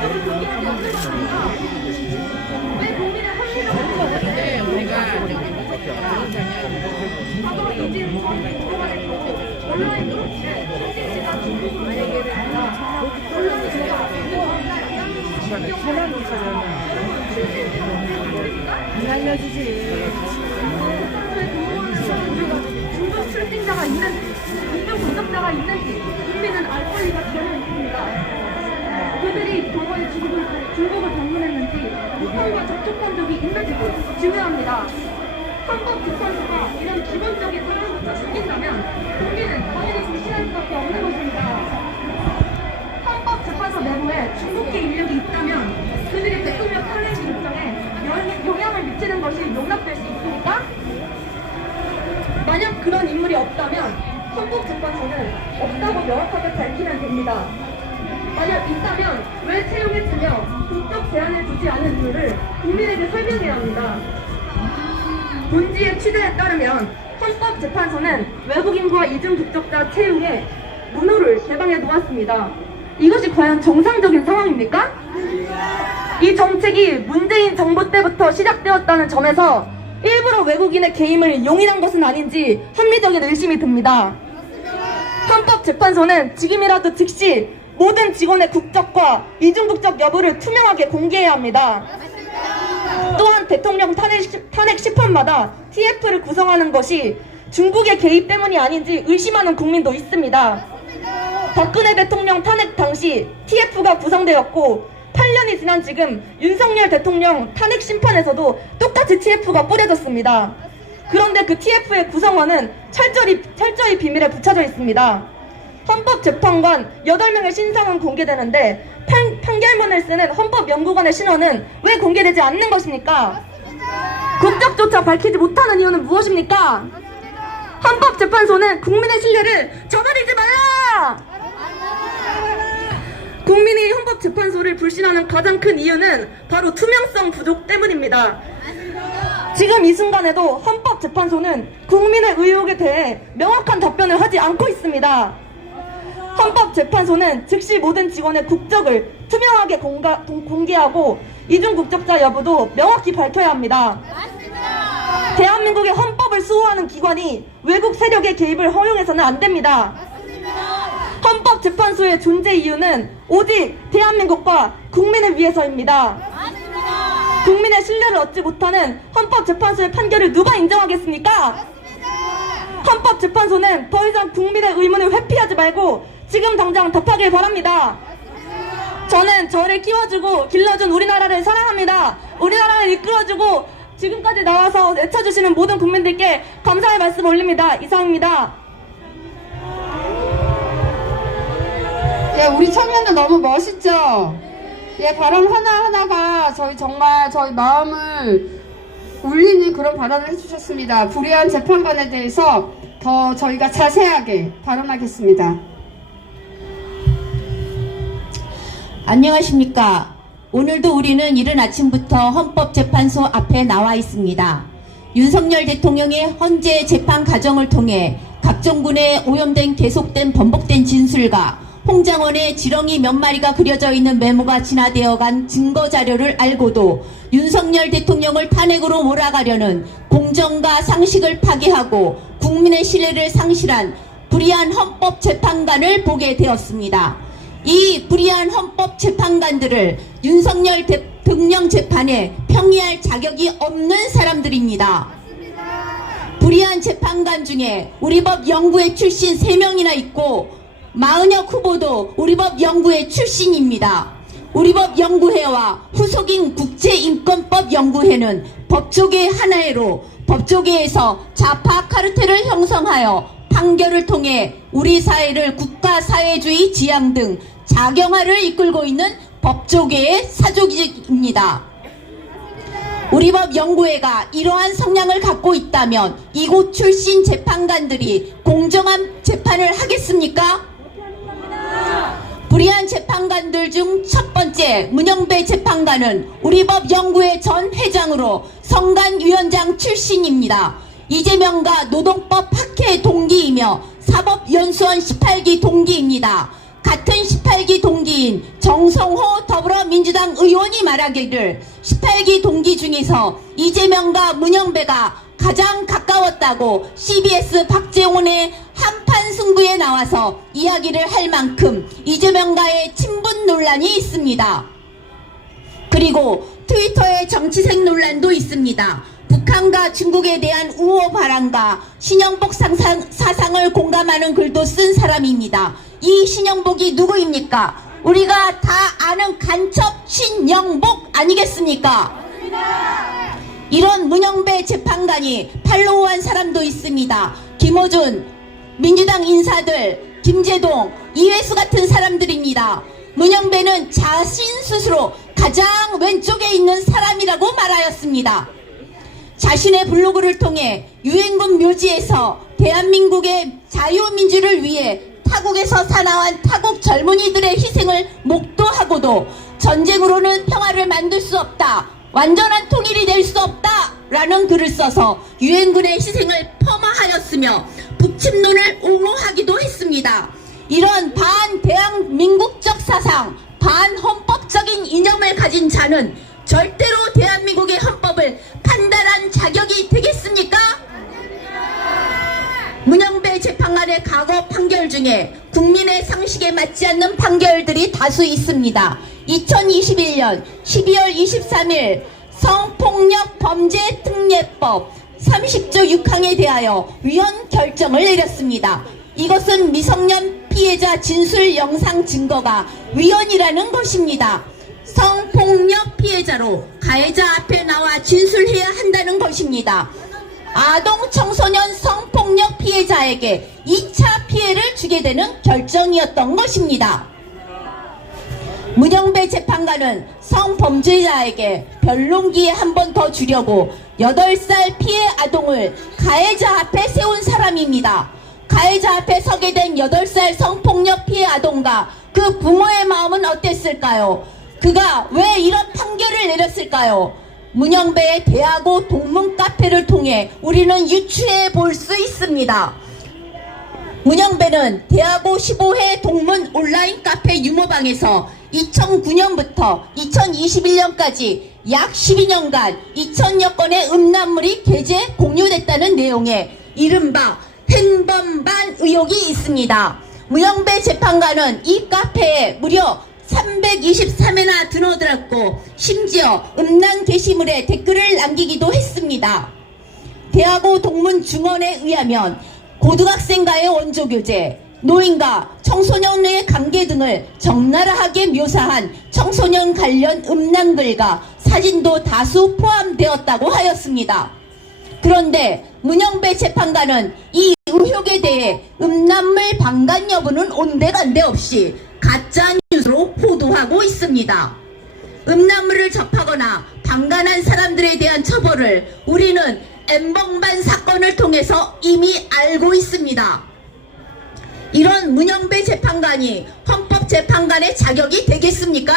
왜 국민의 합리적인 과거 인지는 언론의 그렇지를 현재시간 중국으로 얘기했습니다. 언론이 중국 출생자가 있는지, 인종 분석자가 있는지 국민은 알 권리가 전혀 있습니다. 그들이 과거에 중국을 방문했는지, 북한과 접촉한 적이 있는지도 중요합니다. 헌법재판소가 이런 기본적인 사항부터 지킨다면 국민은 당연히 불신할 수밖에 없는 것입니다. 헌법재판소 내부에 중국계 인력이 있다면 그들이 대통령 탄핵 결정에 영향을 미치는 것이 용납될 수 있습니까? 만약 그런 인물이 없다면 헌법재판소는 없다고 명확하게 밝히면 됩니다. 만약 있다면 왜 채용했으며 국적 제한을 두지 않은 이유를 국민에게 설명해야 합니다. 본지의 취재에 따르면 헌법재판소는 외국인과 이중국적자 채용에 문호를 개방해 놓았습니다. 이것이 과연 정상적인 상황입니까? 이 정책이 문재인 정부 때부터 시작되었다는 점에서 일부러 외국인의 개임을 용인한 것은 아닌지 합리적인 의심이 듭니다. 헌법재판소는 지금이라도 즉시 모든 직원의 국적과 이중국적 여부를 투명하게 공개해야 합니다. 또한 대통령 탄핵 심판마다 TF를 구성하는 것이 중국의 개입 때문이 아닌지 의심하는 국민도 있습니다. 박근혜 대통령 탄핵 당시 TF가 구성되었고 8년이 지난 지금 윤석열 대통령 탄핵 심판에서도 똑같이 TF가 뿌려졌습니다. 그런데 그 TF의 구성원은 철저히 비밀에 붙여져 있습니다. 헌법재판관 8명의 신상은 공개되는데 판결문을 쓰는 헌법연구관의 신원은 왜 공개되지 않는 것입니까? 국적조차 밝히지 못하는 이유는 무엇입니까? 헌법재판소는 국민의 신뢰를 저버리지 말라! 국민이 헌법재판소를 불신하는 가장 큰 이유는 바로 투명성 부족 때문입니다. 지금 이 순간에도 헌법재판소는 국민의 의혹에 대해 명확한 답변을 하지 않고 있습니다. 헌법재판소는 즉시 모든 직원의 국적을 투명하게 공개하고 이중국적자 여부도 명확히 밝혀야 합니다. 대한민국의 헌법을 수호하는 기관이 외국 세력의 개입을 허용해서는 안 됩니다. 헌법재판소의 존재 이유는 오직 대한민국과 국민을 위해서입니다. 국민의 신뢰를 얻지 못하는 헌법재판소의 판결을 누가 인정하겠습니까? 헌법재판소는 더 이상 국민의 의문을 회피하지 말고 지금 당장 답하길 바랍니다. 저는 저를 키워주고 길러준 우리나라를 사랑합니다. 우리나라를 이끌어주고 지금까지 나와서 외쳐주시는 모든 국민들께 감사의 말씀 올립니다. 이상입니다. 예, 우리 청년들 너무 멋있죠? 예, 발언 하나하나가 저희 마음을 울리는 그런 발언을 해주셨습니다. 불의한 재판관에 대해서 더 저희가 자세하게 발언하겠습니다. 안녕하십니까. 오늘도 우리는 이른 아침부터 헌법재판소 앞에 나와 있습니다. 윤석열 대통령의 헌재 재판 과정을 통해 각종군의 오염된 계속된 번복된 진술과 홍장원의 지렁이 몇 마리가 그려져 있는 메모가 진화되어간 증거자료를 알고도 윤석열 대통령을 탄핵으로 몰아가려는 공정과 상식을 파괴하고 국민의 신뢰를 상실한 불의한 헌법재판관을 보게 되었습니다. 이 불의한 헌법재판관들을 윤석열 대통령 재판에 평이할 자격이 없는 사람들입니다. 불의한 재판관 중에 우리법 연구회 출신 3명이나 있고 마은혁 후보도 우리법 연구회 출신입니다. 우리법 연구회와 후속인 국제인권법 연구회는 법조계 하나회로 법조계에서 좌파 카르텔을 형성하여 판결을 통해 우리 사회를 국가사회주의 지향 등 작용화를 이끌고 있는 법조계의 사조직입니다. 우리법 연구회가 이러한 성향을 갖고 있다면 이곳 출신 재판관들이 공정한 재판을 하겠습니까? 불의한 재판관들 중 첫 번째 문영배 재판관은 우리법 연구회 전 회장으로 성관위원장 출신입니다. 이재명과 노동법 학회 동기이며 사법연수원 18기 동기입니다. 같은 18기 동기인 정성호 더불어민주당 의원이 말하기를 18기 동기 중에서 이재명과 문영배가 가장 가까웠다고 CBS 박재홍의 한판 승부에 나와서 이야기를 할 만큼 이재명과의 친분 논란이 있습니다. 그리고 트위터의 정치색 논란도 있습니다. 북한과 중국에 대한 우호 발언과 신영복 사상을 공감하는 글도 쓴 사람입니다. 이 신영복이 누구입니까? 우리가 다 아는 간첩 신영복 아니겠습니까? 이런 문영배 재판관이 팔로우한 사람도 있습니다. 김호준, 민주당 인사들, 김재동, 이회수 같은 사람들입니다. 문영배는 자신 스스로 가장 왼쪽에 있는 사람이라고 말하였습니다. 자신의 블로그를 통해 유엔군 묘지에서 대한민국의 자유민주를 위해 타국에서 사나운 타국 젊은이들의 희생을 목도하고도 전쟁으로는 평화를 만들 수 없다, 완전한 통일이 될 수 없다 라는 글을 써서 유엔군의 희생을 폄하하였으며 북침론을 옹호하기도 했습니다. 이런 반대한민국적 사상, 반헌법적인 이념을 가진 자는 절대로 대한민국의 헌법을 판단한 자격이 되겠습니까? 문영배 재판관의 과거 판결 중에 국민의 상식에 맞지 않는 판결들이 다수 있습니다. 2021년 12월 23일 성폭력범죄특례법 30조 6항에 대하여 위헌 결정을 내렸습니다. 이것은 미성년 피해자 진술 영상 증거가 위헌이라는 것입니다. 성폭력 피해자로 가해자 앞에 나와 진술해야 한다는 것입니다. 아동 청소년 성폭력 피해자에게 2차 피해를 주게 되는 결정이었던 것입니다. 문영배 재판관은 성범죄자에게 변론기에 한 번 더 주려고 8살 피해 아동을 가해자 앞에 세운 사람입니다. 가해자 앞에 서게 된 8살 성폭력 피해 아동과 그 부모의 마음은 어땠을까요? 그가 왜 이런 판결을 내렸을까요? 문영배의 대하고 동문 카페를 통해 우리는 유추해 볼 수 있습니다. 문영배는 대하고 15회 동문 온라인 카페 유머방에서 2009년부터 2021년까지 약 12년간 2000여 건의 음란물이 게재 공유됐다는 내용의 이른바 횡범반 의혹이 있습니다. 문영배 재판관은 이 카페에 무려 323회나 드나들었고 심지어 음란 게시물에 댓글을 남기기도 했습니다. 대하고 동문 중원에 의하면 고등학생과의 원조교제, 노인과 청소년의 관계 등을 적나라하게 묘사한 청소년 관련 음란글과 사진도 다수 포함되었다고 하였습니다. 그런데 문영배 재판관은 이 의혹에 대해 음란물 방관 여부는 온데간데 없이 가짜뉴스로 보도하고 있습니다. 음란물을 접하거나 방관한 사람들에 대한 처벌을 우리는 엠벙반 사건을 통해서 이미 알고 있습니다. 이런 문영배 재판관이 헌법재판관의 자격이 되겠습니까?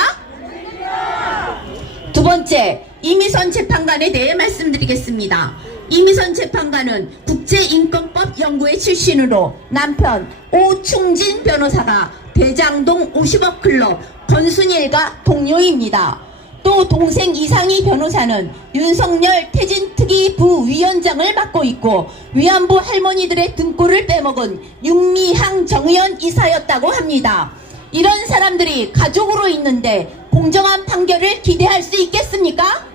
두 번째, 이미선 재판관에 대해 말씀드리겠습니다. 이미선 재판관은 국제인권법 연구회 출신으로 남편 오충진 변호사가 대장동 50억 클럽 권순일과 동료입니다. 또 동생 이상희 변호사는 윤석열 태진특위 부위원장을 맡고 있고 위안부 할머니들의 등골을 빼먹은 윤미향 정의원 이사였다고 합니다. 이런 사람들이 가족으로 있는데 공정한 판결을 기대할 수 있겠습니까?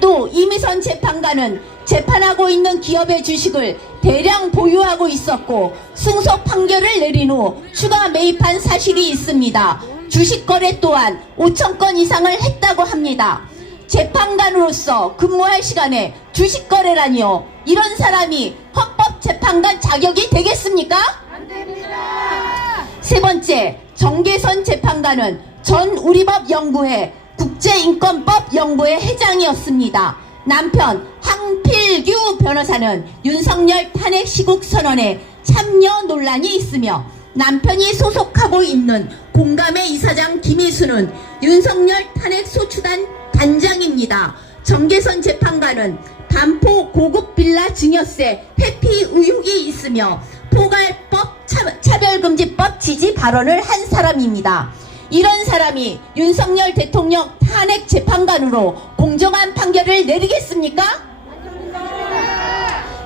또 이미선 재판관은 재판하고 있는 기업의 주식을 대량 보유하고 있었고 승소 판결을 내린 후 추가 매입한 사실이 있습니다. 주식 거래 또한 5,000건 이상을 했다고 합니다. 재판관으로서 근무할 시간에 주식 거래라니요. 이런 사람이 헌법재판관 자격이 되겠습니까? 안 됩니다. 세 번째, 정계선 재판관은 전 우리법 연구회 국제인권법 연구회 회장이었습니다. 남편 황필규 변호사는 윤석열 탄핵 시국 선언에 참여 논란이 있으며 남편이 소속하고 있는 공감의 이사장 김희수는 윤석열 탄핵 소추단 단장입니다. 정계선 재판관은 반포 고급 빌라 증여세 회피 의혹이 있으며 포괄법 차별금지법 지지 발언을 한 사람입니다. 이런 사람이 윤석열 대통령 탄핵 재판관으로 공정한 판결을 내리겠습니까?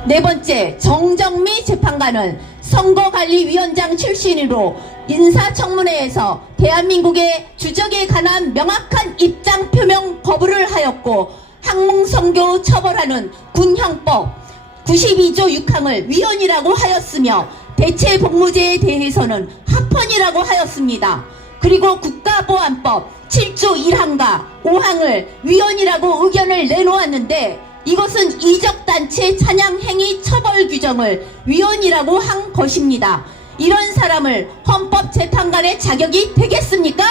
네 번째, 정정미 재판관은 선거관리위원장 출신으로 인사청문회에서 대한민국의 주적에 관한 명확한 입장 표명 거부를 하였고 항몽성교 처벌하는 군형법 92조 6항을 위헌이라고 하였으며 대체복무제에 대해서는 합헌이라고 하였습니다. 그리고 국가보안법 7조 1항과 5항을 위헌이라고 의견을 내놓았는데 이것은 이적단체 찬양행위 처벌 규정을 위헌이라고 한 것입니다. 이런 사람을 헌법재판관의 자격이 되겠습니까?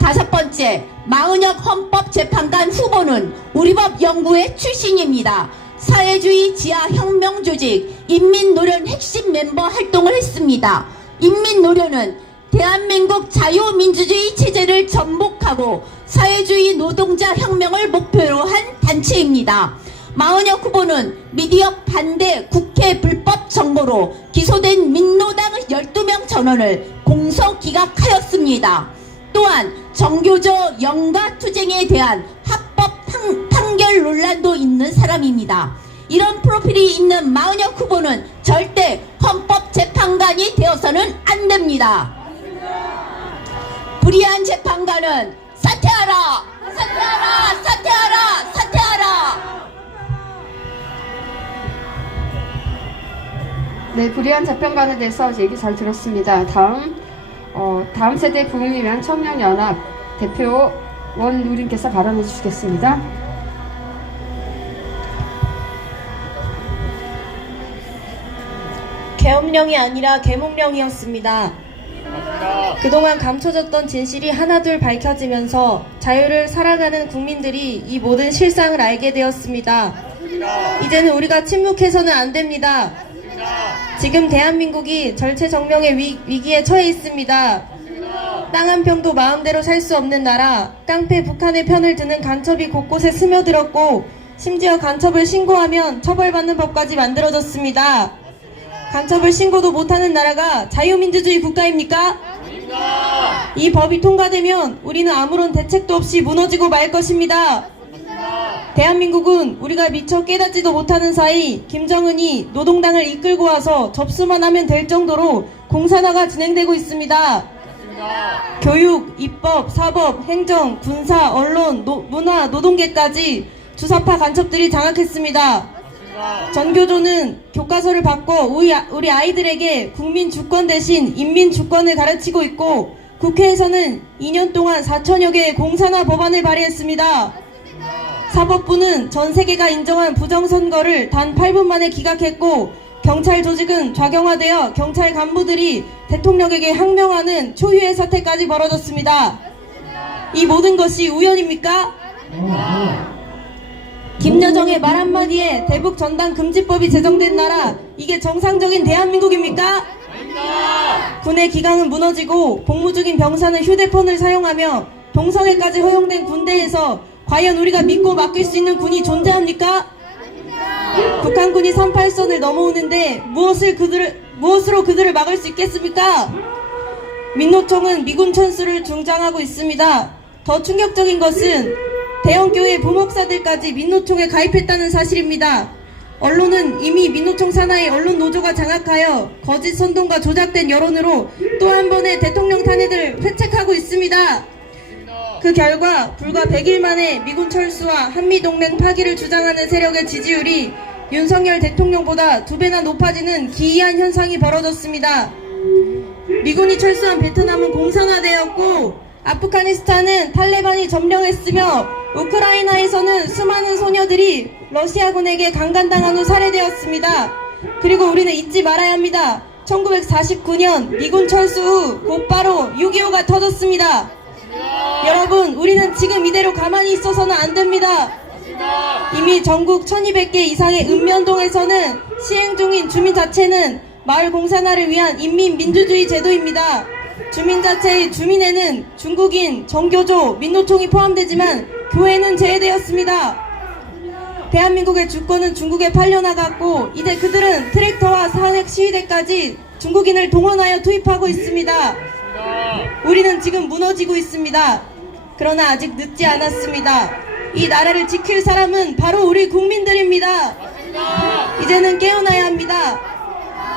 다섯 번째, 마은혁 헌법재판관 후보는 우리법 연구회 출신입니다. 사회주의 지하 혁명조직 인민노련 핵심 멤버 활동을 했습니다. 인민노련은 대한민국 자유민주주의 체제를 전복하고 사회주의 노동자 혁명을 목표로 한 단체입니다. 마은혁 후보는 미디어 반대 국회 불법 정보로 기소된 민노당 12명 전원을 공소기각하였습니다. 또한 정교조 영가투쟁에 대한 합법 판결 논란도 있는 사람입니다. 이런 프로필이 있는 마은혁 후보는 절대 헌법재판관이 되어서는 안 됩니다. 불의한 재판관은 사퇴하라! 사퇴하라! 사퇴하라! 사퇴하라! 네, 불의한 재판관에 대해서 얘기 잘 들었습니다. 다음 세대 부흥을 위한 청년연합 대표 원누림께서 발언해 주시겠습니다. 계엄령이 아니라 계몽령이었습니다. 그동안 감춰졌던 진실이 하나둘 밝혀지면서 자유를 살아가는 국민들이 이 모든 실상을 알게 되었습니다. 이제는 우리가 침묵해서는 안 됩니다. 지금 대한민국이 절체절명의 위기에 처해 있습니다. 땅 한 평도 마음대로 살 수 없는 나라, 깡패 북한의 편을 드는 간첩이 곳곳에 스며들었고 심지어 간첩을 신고하면 처벌받는 법까지 만들어졌습니다. 간첩을 신고도 못하는 나라가 자유민주주의 국가입니까? 이 법이 통과되면 우리는 아무런 대책도 없이 무너지고 말 것입니다. 대한민국은 우리가 미처 깨닫지도 못하는 사이 김정은이 노동당을 이끌고 와서 접수만 하면 될 정도로 공산화가 진행되고 있습니다. 교육, 입법, 사법, 행정, 군사, 언론, 문화, 노동계까지 주사파 간첩들이 장악했습니다. 전교조는 교과서를 바꿔 우리 아이들에게 국민 주권 대신 인민 주권을 가르치고 있고 국회에서는 2년 동안 4천여 개의 공산화 법안을 발의했습니다. 사법부는 전 세계가 인정한 부정선거를 단 8분 만에 기각했고 경찰 조직은 좌경화되어 경찰 간부들이 대통령에게 항명하는 초유의 사태까지 벌어졌습니다. 이 모든 것이 우연입니까? 김여정의 말 한마디에 대북 전단 금지법이 제정된 나라, 이게 정상적인 대한민국입니까? 군의 기강은 무너지고 복무 중인 병사는 휴대폰을 사용하며 동성애까지 허용된 군대에서 과연 우리가 믿고 맡길 수 있는 군이 존재합니까? 북한군이 38선을 넘어오는데 무엇으로 그들을 막을 수 있겠습니까? 민노총은 미군 천수를 중장하고 있습니다. 더 충격적인 것은 대형교회 부목사들까지 민노총에 가입했다는 사실입니다. 언론은 이미 민노총 산하의 언론 노조가 장악하여 거짓 선동과 조작된 여론으로 또 한 번의 대통령 탄핵을 회책하고 있습니다. 그 결과 불과 100일 만에 미군 철수와 한미동맹 파기를 주장하는 세력의 지지율이 윤석열 대통령보다 2배나 높아지는 기이한 현상이 벌어졌습니다. 미군이 철수한 베트남은 공산화되었고 아프가니스탄은 탈레반이 점령했으며 우크라이나에서는 수많은 소녀들이 러시아군에게 강간당한 후 살해되었습니다. 그리고 우리는 잊지 말아야 합니다. 1949년 미군 철수 후 곧바로 6.25가 터졌습니다. 여러분, 우리는 지금 이대로 가만히 있어서는 안 됩니다. 이미 전국 1200개 이상의 읍면동에서는 시행 중인 주민자치는 마을 공산화를 위한 인민민주주의 제도입니다. 주민자체의 주민에는 중국인, 정교조, 민노총이 포함되지만 교회는 제외되었습니다. 대한민국의 주권은 중국에 팔려나갔고 이제 그들은 트랙터와 산악 시위대까지 중국인을 동원하여 투입하고 있습니다. 우리는 지금 무너지고 있습니다. 그러나 아직 늦지 않았습니다. 이 나라를 지킬 사람은 바로 우리 국민들입니다. 이제는 깨어나야 합니다.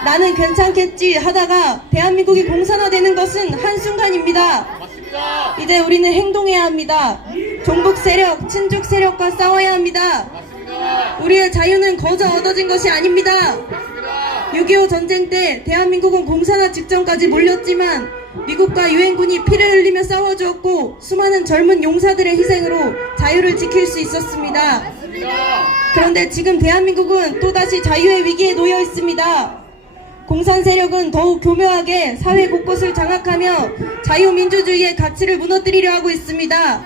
나는 괜찮겠지 하다가 대한민국이 공산화되는 것은 한순간입니다. 이제 우리는 행동해야 합니다. 종북 세력, 친족 세력과 싸워야 합니다. 우리의 자유는 거저 얻어진 것이 아닙니다. 6.25 전쟁 때 대한민국은 공산화 직전까지 몰렸지만 미국과 유엔군이 피를 흘리며 싸워주었고 수많은 젊은 용사들의 희생으로 자유를 지킬 수 있었습니다. 그런데 지금 대한민국은 또다시 자유의 위기에 놓여 있습니다. 공산 세력은 더욱 교묘하게 사회 곳곳을 장악하며 자유민주주의의 가치를 무너뜨리려 하고 있습니다.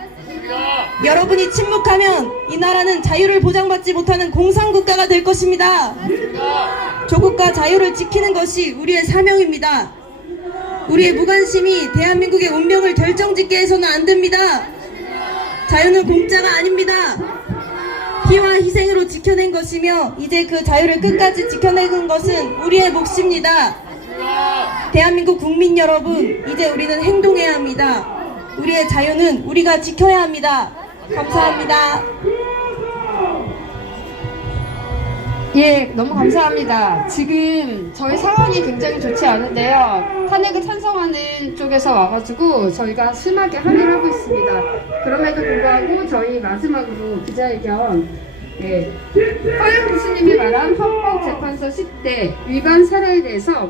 여러분이 침묵하면 이 나라는 자유를 보장받지 못하는 공산국가가 될 것입니다. 조국과 자유를 지키는 것이 우리의 사명입니다. 우리의 무관심이 대한민국의 운명을 결정짓게 해서는 안 됩니다. 자유는 공짜가 아닙니다. 피와 희생으로 지켜낸 것이며 이제 그 자유를 끝까지 지켜내는 것은 우리의 몫입니다. 대한민국 국민 여러분, 이제 우리는 행동해야 합니다. 우리의 자유는 우리가 지켜야 합니다. 감사합니다. 예, 너무 감사합니다. 지금 저희 상황이 굉장히 좋지 않은데요. 탄핵을 찬성하는 쪽에서 와가지고 저희가 심하게 항의를 하고 있습니다. 그럼에도 불구하고 저희 마지막으로 기자회견, 허영 교수님이 말한 헌법재판소 10대 위반 사례에 대해서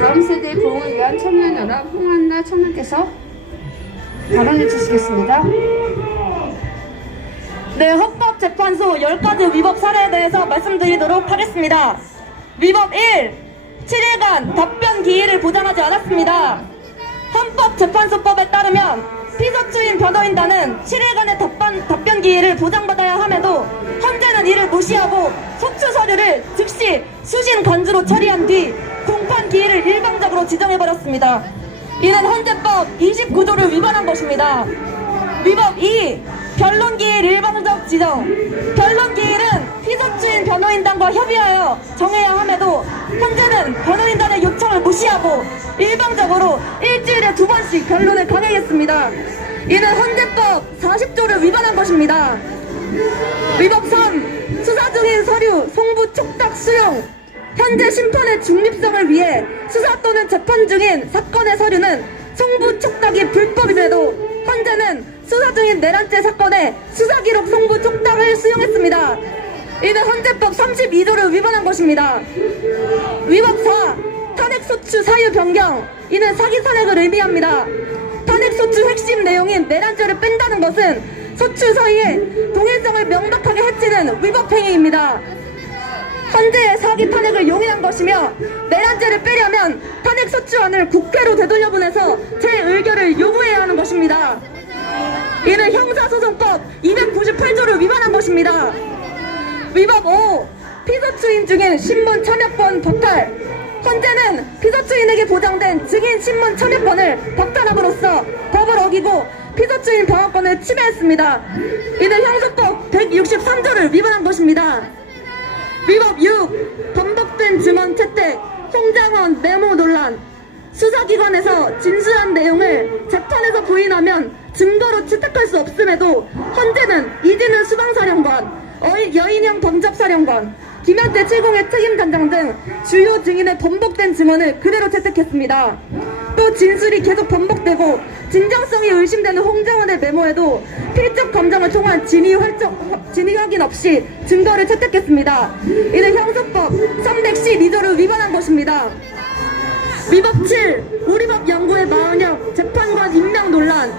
다음 세대 보호를 위한 청년연합 홍한나 청년께서 발언해 주시겠습니다. 네, 헌법재판소 10가지 위법 사례에 대해서 말씀드리도록 하겠습니다. 위법 1. 7일간 답변 기일을 보장하지 않았습니다. 헌법재판소법에 따르면 피소추인 변호인단은 7일간의 답변 기일을 보장받아야 함에도 헌재는 이를 무시하고 소추 서류를 즉시 수신 간주로 처리한 뒤 공판 기일을 일방적으로 지정해버렸습니다. 이는 헌재법 29조를 위반한 것입니다. 위법 2. 변론기일 일방적 지정. 변론기일은 피소추인 변호인단과 협의하여 정해야 함에도 헌재는 변호인단의 요청을 무시하고 일방적으로 일주일에 2번씩 변론을 강행했습니다. 이는 헌재법 40조를 위반한 것입니다. 위법 3. 수사 중인 서류 송부 촉탁 수용. 현재 심판의 중립성을 위해 수사 또는 재판 중인 사건의 서류는 송부 촉탁이 불법임에도 헌재는 수사 중인 내란죄 사건의 수사기록 송부 촉탁을 수용했습니다. 이는 헌재법 32조를 위반한 것입니다. 위법 4. 탄핵소추 사유 변경. 이는 사기 탄핵을 의미합니다. 탄핵소추 핵심 내용인 내란죄를 뺀다는 것은 소추 사이의 동일성을 명백하게 해치는 위법행위입니다. 헌재의 사기 탄핵을 용인한 것이며 내란죄를 빼려면 탄핵소추안을 국회로 되돌려보내서 재의결을 요구해야 하는 것입니다. 이는 형사소송법 298조를 위반한 것입니다. 위법 5. 피소추인 중인 신문 참여권 박탈. 헌재는 피소추인에게 보장된 증인 신문 참여권을 박탈함으로써 법을 어기고 피소추인 방어권을 침해했습니다. 이는 형소법 163조를 위반한 것입니다. 위법 6. 번복된 증언 채택, 홍장원 메모 논란. 수사기관에서 진술한 내용을 재판에서 부인하면 증거로 채택할 수 없음에도 헌재는 이진우 수방사령관, 여인형 범접사령관, 김현태 701 책임단장 등 주요 증인의 번복된 증언을 그대로 채택했습니다. 또 진술이 계속 번복되고 진정성이 의심되는 홍장원의 메모에도 필적 감정을 통한 진위 확인 없이 증거를 채택했습니다. 이는 형소법 312조를 위반한 것입니다. 위법 7. 우리법 연구의 마은혁 재판관 임명 논란.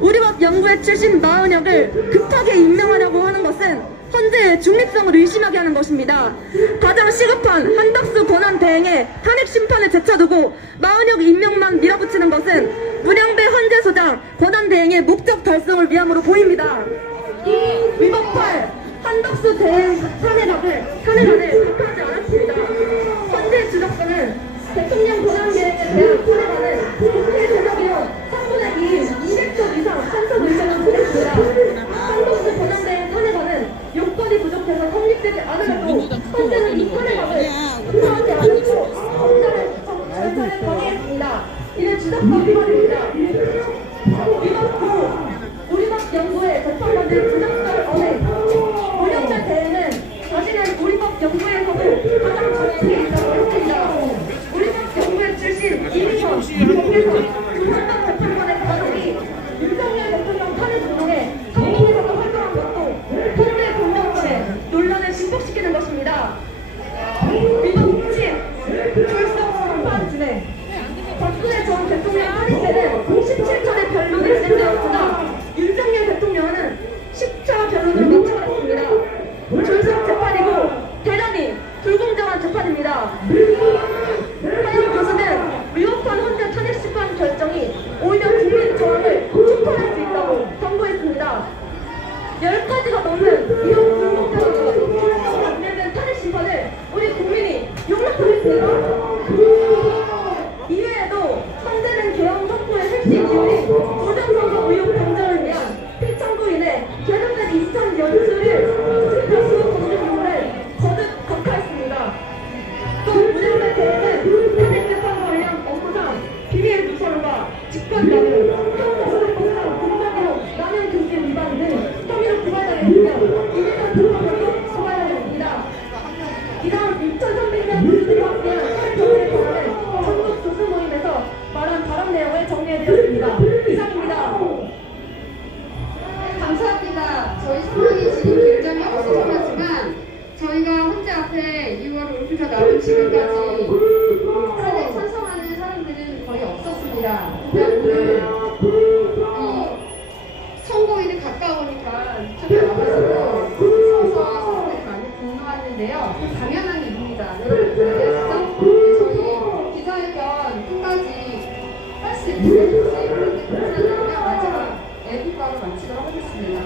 우리법 연구의 출신 마은혁을 급하게 임명하려고 하는 것은 헌재의 중립성을 의심하게 하는 것입니다. 가장 시급한 한덕수 권한 대행에 탄핵 심판을 제쳐두고 마은혁 임명만 밀어붙이는 것은 문양배 헌재소장 권한 대행의 목적 달성을 위함으로 보입니다. 위법 8. 한덕수 대행 탄핵안을 발표하지 않았습니다. 헌재 주적서는 대통령 권한 대행에 대한 탄핵안은 국회 제적위원 3분의 2, 200석 이상 찬성 의견을 보냈습니다. 한덕수 권한 대행 탄핵안은 요건이 부족해서 만든 부적절 언행. 문영철 대회는 자신은 우리법 연구에서도 가장 전통이 있다고 했습니다. 우리법 연구회 출신 이민선, 정계선 두 헌법 재판관의 가족이 윤석열 대통령 탄핵 운동에 성공에서도 활동한 것도 통례 공정죄 논란을 증폭시키는 것입니다. 위법 핵심, 출석 심판 진행. 박근혜 전 대통령 탄핵에는 17차례 변론이 진행되었으나 윤석열 대통령은 10차 변론을 마쳐냈습니다. 존속 재판이고 대단히 불공정한 재판입니다. 하영 교수는 위법한 헌재 탄핵 심판 결정이 오히려 국민 저항을 촉발할 수 있다고 선고했습니다. 10가지가 넘는 이런 불공정하고 불법으로 안내된 탄핵 심판을 우리 국민이 용납하겠습니까? 이외에도 헌재는 개헌 선포의 핵심 이유인 부정선거 의혹 변절을 위한 피청구인의 개정된 2000 연수를 수수 검증 요구를 거듭 각하했습니다. 또 문영배 대회는 탄핵재판 관련 업무상 비밀 누설과 직권남용, 형사소송법상 공작으로 남용 금지 위반 등 혐의로 고발당했으며 이재명 대통령도 고발당했습니다. 이런 2,300명 교수들이 함께한 탄핵 정리에 관한 전국 교수 모임에서 말한 발언 내용을 정리해드렸습니다. 이상입니다. 감사합니다. 저희 상황이 지금 굉장히 어수선하지만 저희가 헌재 앞에 2월 올림피가 남은 지금까지 탄핵 찬성하는 사람들은 거의 없었습니다. 오늘 이 선거일이 가까우니까 이쪽에 와가지고 서서 사람들이 많이 분노하는데요. 당연한 일입니다. 여러분 이해하시죠? 저희 기자회견 끝까지 할 수 있는지 그런데 그렇지 않으면 마지막 애국가로 마치도록 하겠습니다.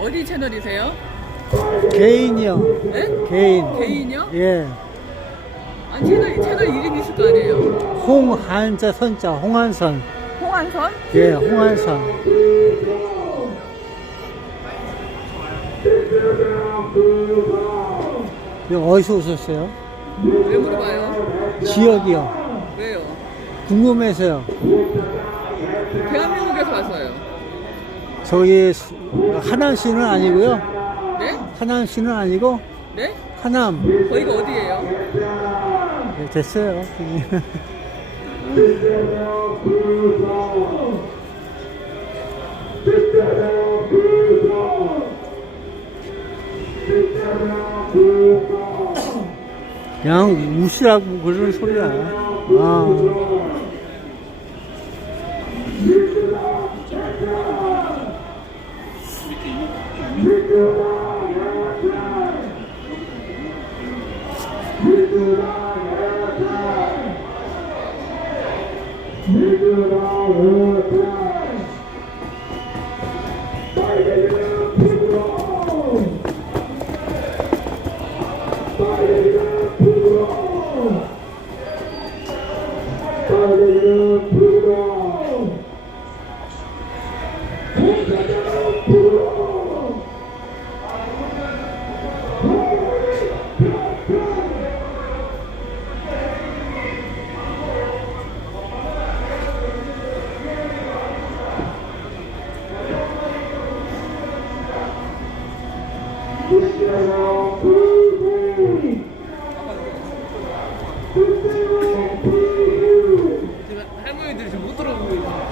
어디 채널이세요? 개인이요. 네? 개인. 개인이요? 예. 아, 채널 이름이 있을 거 아니에요? 홍한자 선자 홍한선. 홍한선? 예, 홍한선. 여기 어디서 오셨어요? 왜 물어봐요? 지역이요. 왜요? 궁금해서요. 대한민국에서 왔어요. 저기 하남시는 아니고요. 네? 하남시는 아니고 네? 하남. 거기가 어디예요? 네, 됐어요. 그냥 우시라고 그러는 소리야. 아. 할머니들이 지금 못 들어보고 있어요.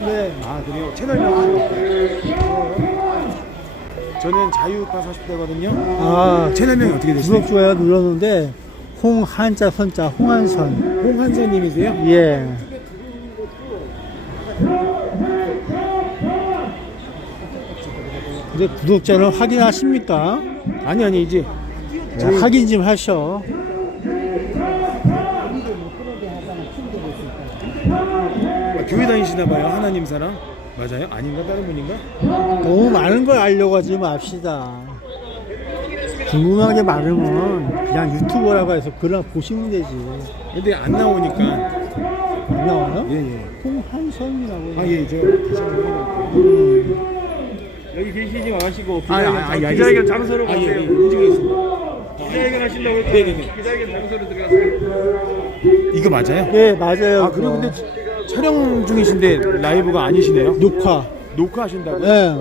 네. 아 그래요? 채널명 저는 자유파 40대거든요. 아, 채널명이 어떻게 되시나요? 구독, 좋아요 눌렀는데, 홍한자, 선자, 홍한선. 홍한선님이세요? 예. 근데 구독자는 확인하십니까? 아니 이제 네, 확인 좀 하셔. 교회 다니시나봐요. 하나님 사랑 맞아요? 아닌가 다른 분인가? 너무 많은 걸 알려고 하지 맙시다. 궁금한 게 많으면 그냥 유튜버라고 해서 그냥 보시면 되지. 근데 안 나오니까. 안 나와요? 예예. 홍한선이라고. 아예 저 다시 한번 여기 계시지 마시고 기자회견 장소로 아, 예, 가세요. 예, 움직이겠습니다. 기자회견 하신다고 했죠? 네네네. 기자회견 장소로 들어가세요. 이거 맞아요? 예, 맞아요. 아 그리고 근데 촬영 중이신데 라이브가 아니시네요? 녹화. 녹화하신다고요? 예.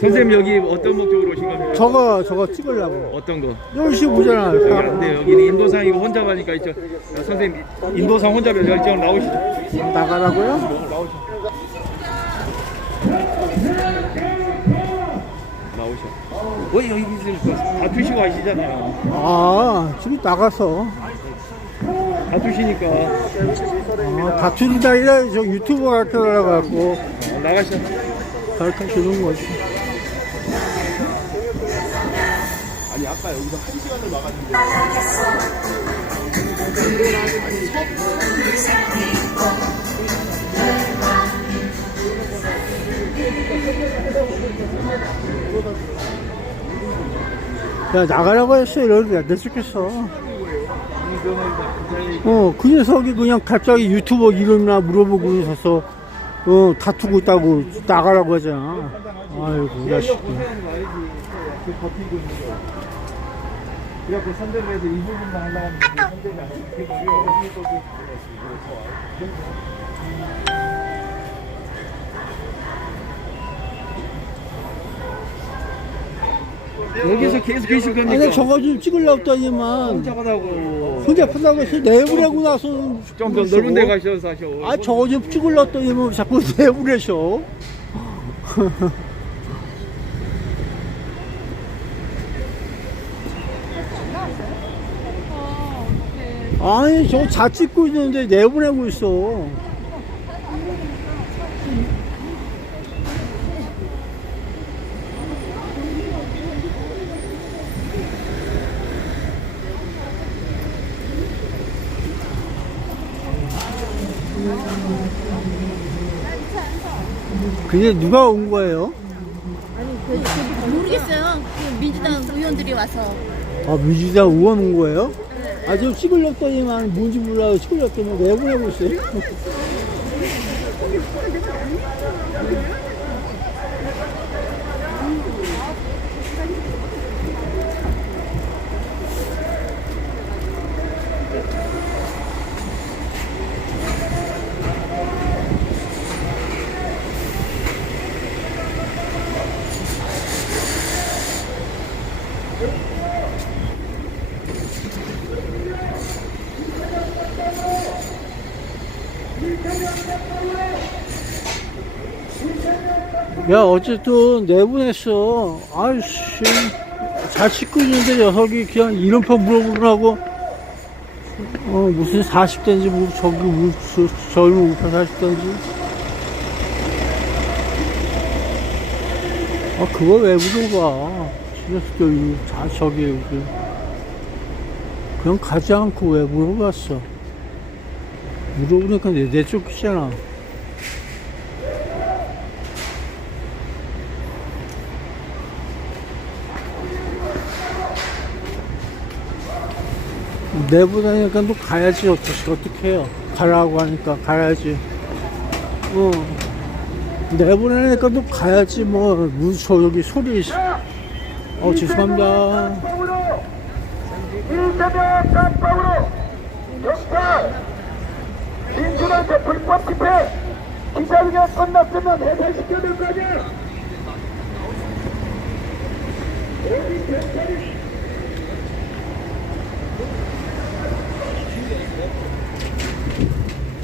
선생님 여기 어떤 목적으로 오신 겁니까? 저거 찍으려고. 어떤 거? 열심히 보잖아. 여기 안 돼요. 여기는 인도상이고 혼자 가니까 있죠. 선생님 인도상 혼자 열정 나오시죠. 나가라고요? 나오셔. 왜 여기 있으니까 다투시고 하시잖아요. 아, 지금 나가서. 다투시니까 다투는 게 아니라 저 유튜버 가르쳐달라고 나가셔. 가르쳐 주는 거지. 야, 나가라고 했어. 이러는데 안 됐겠어. 그 녀석이 그냥 갑자기 유튜버 이름이나 물어보고 있어서, 다투고 있다고 나가라고 하잖아. 아이고, 자식. 그래갖고 선대를 해서 이 부분만 하려고 하는데 선대가 안 여기서 계속 계실 겁니까? 아니, 저거 좀 찍으려고 했더니만. 혼자 판다고 해서 내부라고 나서. 좀 더 넓은 데 가셔서 하셔. 아, 저거 좀 찍으려고 했더니만 자꾸 내부래셔. 아니, 저거 다 찍고 있는데 내보내고 있어. 근데 누가 온 거예요? 모르겠어요. 민주당 의원들이 와서. 아, 민주당 의원 온 거예요? 아, 저 찍으려고 했더니만 뭔지 몰라서 찍으려고 했더니 내보내고 있어요. 야, 어쨌든 내보냈어. 아이씨, 잘 찍고 있는데 녀석이 그냥 이름표 물어보더라고. 무슨 40대인지 뭐 저기 젊은 우파 40대인지. 아, 그걸 왜 물어봐. 녀석들 저기 여기. 그냥 가지 않고 왜 물어봤어. 물어보니까 내쫓기잖아. 내보내니까 또 가야지. 어떻게 해요. 가라고 하니까 가야지. 내보내니까 또 가야지. 저 여기 소리. 죄송합니다. 이재명 깜빡으로 경찰 민주당의 불법 집회 기자회견 끝났으면 해산시켜야 될 거 아니야? 어디 경찰이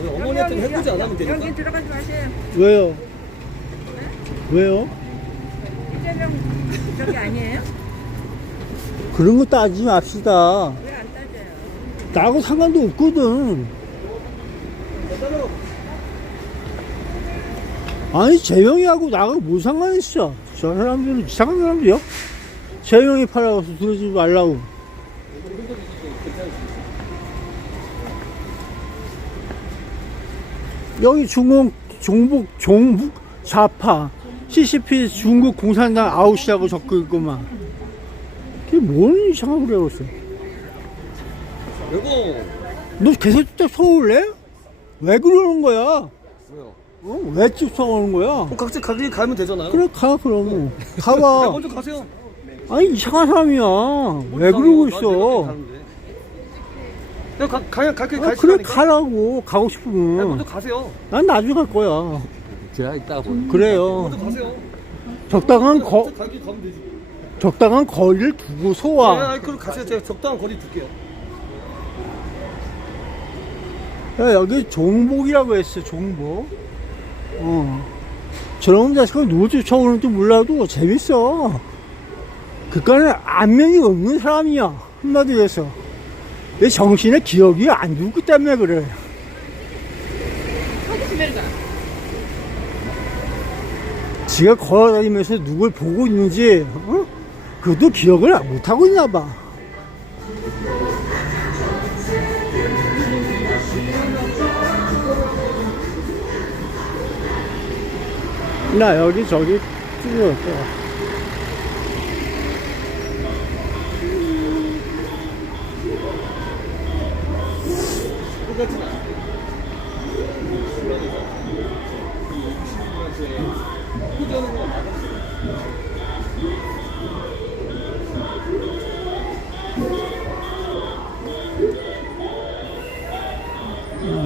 어머니한테 해보지 않으면 되니까. 여기 들어가지 마세요. 왜요? 왜요? 이재명 저기 아니에요? 그런 거 따지지 맙시다. 왜 안 따져요? 나하고 상관도 없거든. 아니 재영이하고 나하고 뭐 상관이 있어. 저 사람들은 이상한 사람들이요. 재영이 팔아서 들어주지 말라고. 여기 종북 좌파 CCP 중국 공산당 아웃이라고 적고 있구만. 그게 뭔 이상한 소리 하고 있어. 여보. 너 계속 또 서울래? 왜 그러는 거야? 왜요? 왜 쭉 서오는 거야? 각자 가게 가면 되잖아요. 그래 가 그럼 야, 가봐. 먼저 가세요. 아니 이상한 사람이야. 왜 그러고 있어? 그냥 갈게 아, 그래 가라고 가고 먼저 싶으면. 가세요. 난 나중에 갈 거야. 제가 이따가 그래요. 먼저 가세요. 가면 되지. 적당한 거리를 두고 소와. 그럼 가세요. 제가 적당한 거리 둘게요. 야, 여기 종복이라고 했어. 종복. 저런 자식은 누구 쫓아오는지 몰라도 재밌어. 그까는 안면이 없는 사람이야. 한마디로 해서. 내 정신에 기억이 안 죽기 때문에 그래. 지가 걸어다니면서 누굴 보고 있는지, 그것도 기억을 못하고 있나 봐. 나 여기 저기 찍어올 거야.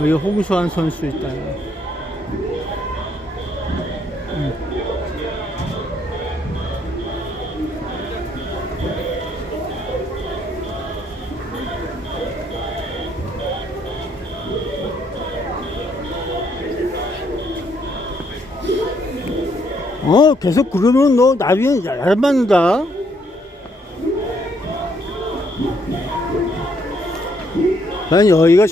여기 홍수환 선수 있다. 계속 그러면 너 나중에 잘 맞는다. 난 여기가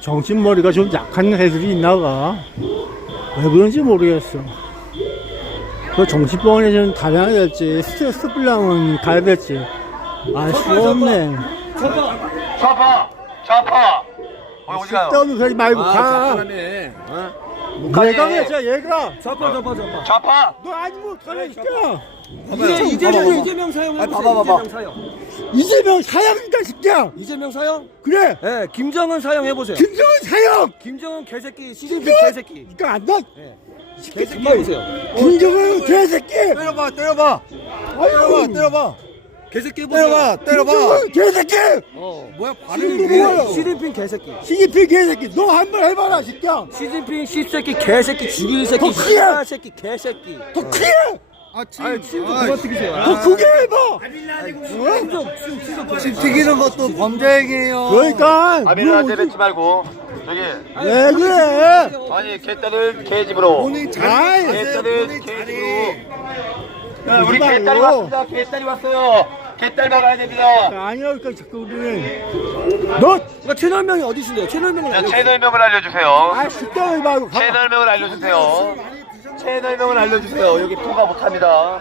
정신머리가 좀 약한 애들이 있나 봐. 왜 그런지 모르겠어. 그 정신병원에 가야 될지, 스트레스 풀려면 가야 될지. 알 수가 없네. 좌파. 어디 가요? 떠오르 그러지 말고 가. 잘하네. 얘가 왜, 얘가. 좌파. 너 아니면 가라, 시켜. 이재명 사용해보세요. 이재명 사용. 이재명 사형이다, 새끼야. 이재명 사용? 그래. 네, 김정은 사용해보세요. 김정은 사형. 김정은 개새끼, 시진핑 개새끼. 이거 안 돼. 개새끼 해보세요. 김정은 개새끼. 때려봐. 개새끼 해보세요. 김정은 개새끼. 뭐야, 발음이 시진핑 개새끼. 시진핑 개새끼. 너 한 번 해봐라, 새끼야. 시진핑 씹새끼 개새끼 죽일 새끼 더 크게! 새끼 개새끼. 더 크게. 침 그만 튀기세요. 더 크게 해봐. 집 튀기는 것도 범죄 행위예요. 그러니까. 아밀라한테 뱉지 말고 저기 왜 그래? 아니 개딸을 개집으로 아이. 개딸을 개집으로. 야, 우리 그러지 개딸이 말고. 왔습니다. 개딸이 왔어요. 개딸 막아야 됩니다. 아니야, 그러니까 자꾸 우리는. 너. 그러니까 채널명이 어디 있는데요? 채널명을 자, 알려주세요. 채널명을 알려주세요. 아, 식당을 말고 가. 채널명을 알려주세요. 채널명을 알려주세요. 여기 통과 못합니다.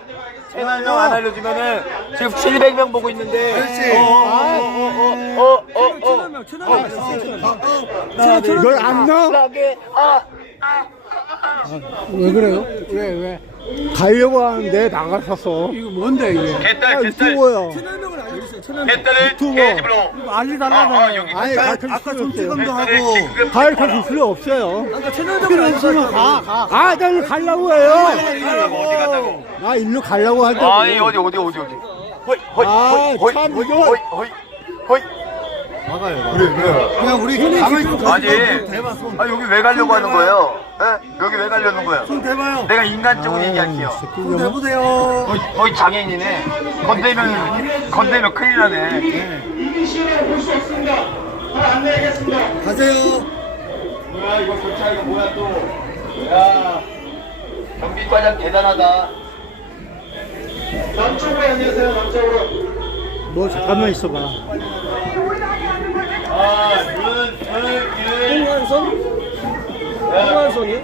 채널명 안 알려주면은 지금 700명 보고 있는데. 이걸 안 넣어? 왜 그래요? 왜? 가려고 하는데 나가서서. 이거 뭔데, 이게? 개딸. 유튜버야. 채널명을 알려주세요. 개딸을 개집으로. 알리 달라잖아요. 여기 아니, 가르쳐 아까 줄 필요 없어요. 하고. 가르쳐 줄 필요 없어요. 그러니까 채널명을 필요 알려주세요. 없으면 가. 아, 나 일로 가려고 해요. 어디 간다고? 나 일로 가려고 한다고. 아니 어디. 호이. 아, 참, 이거. 호이. 그냥 우리 아니 여기 왜 가려고 하는 거예요? 예? 여기 왜 가려는 거예요? 손 대봐요. 내가 인간적으로 얘기할게요. 손 대보세요. 거의 장애인이네. 건들면 큰일 나네. 가세요. 뭐야 이거 교차 이거 뭐야 또. 야 경비과장 대단하다. 남쪽으로 안녕하세요 남쪽으로. 뭐 잠깐만 있어봐. 아, 홍한선? 홍한선이요?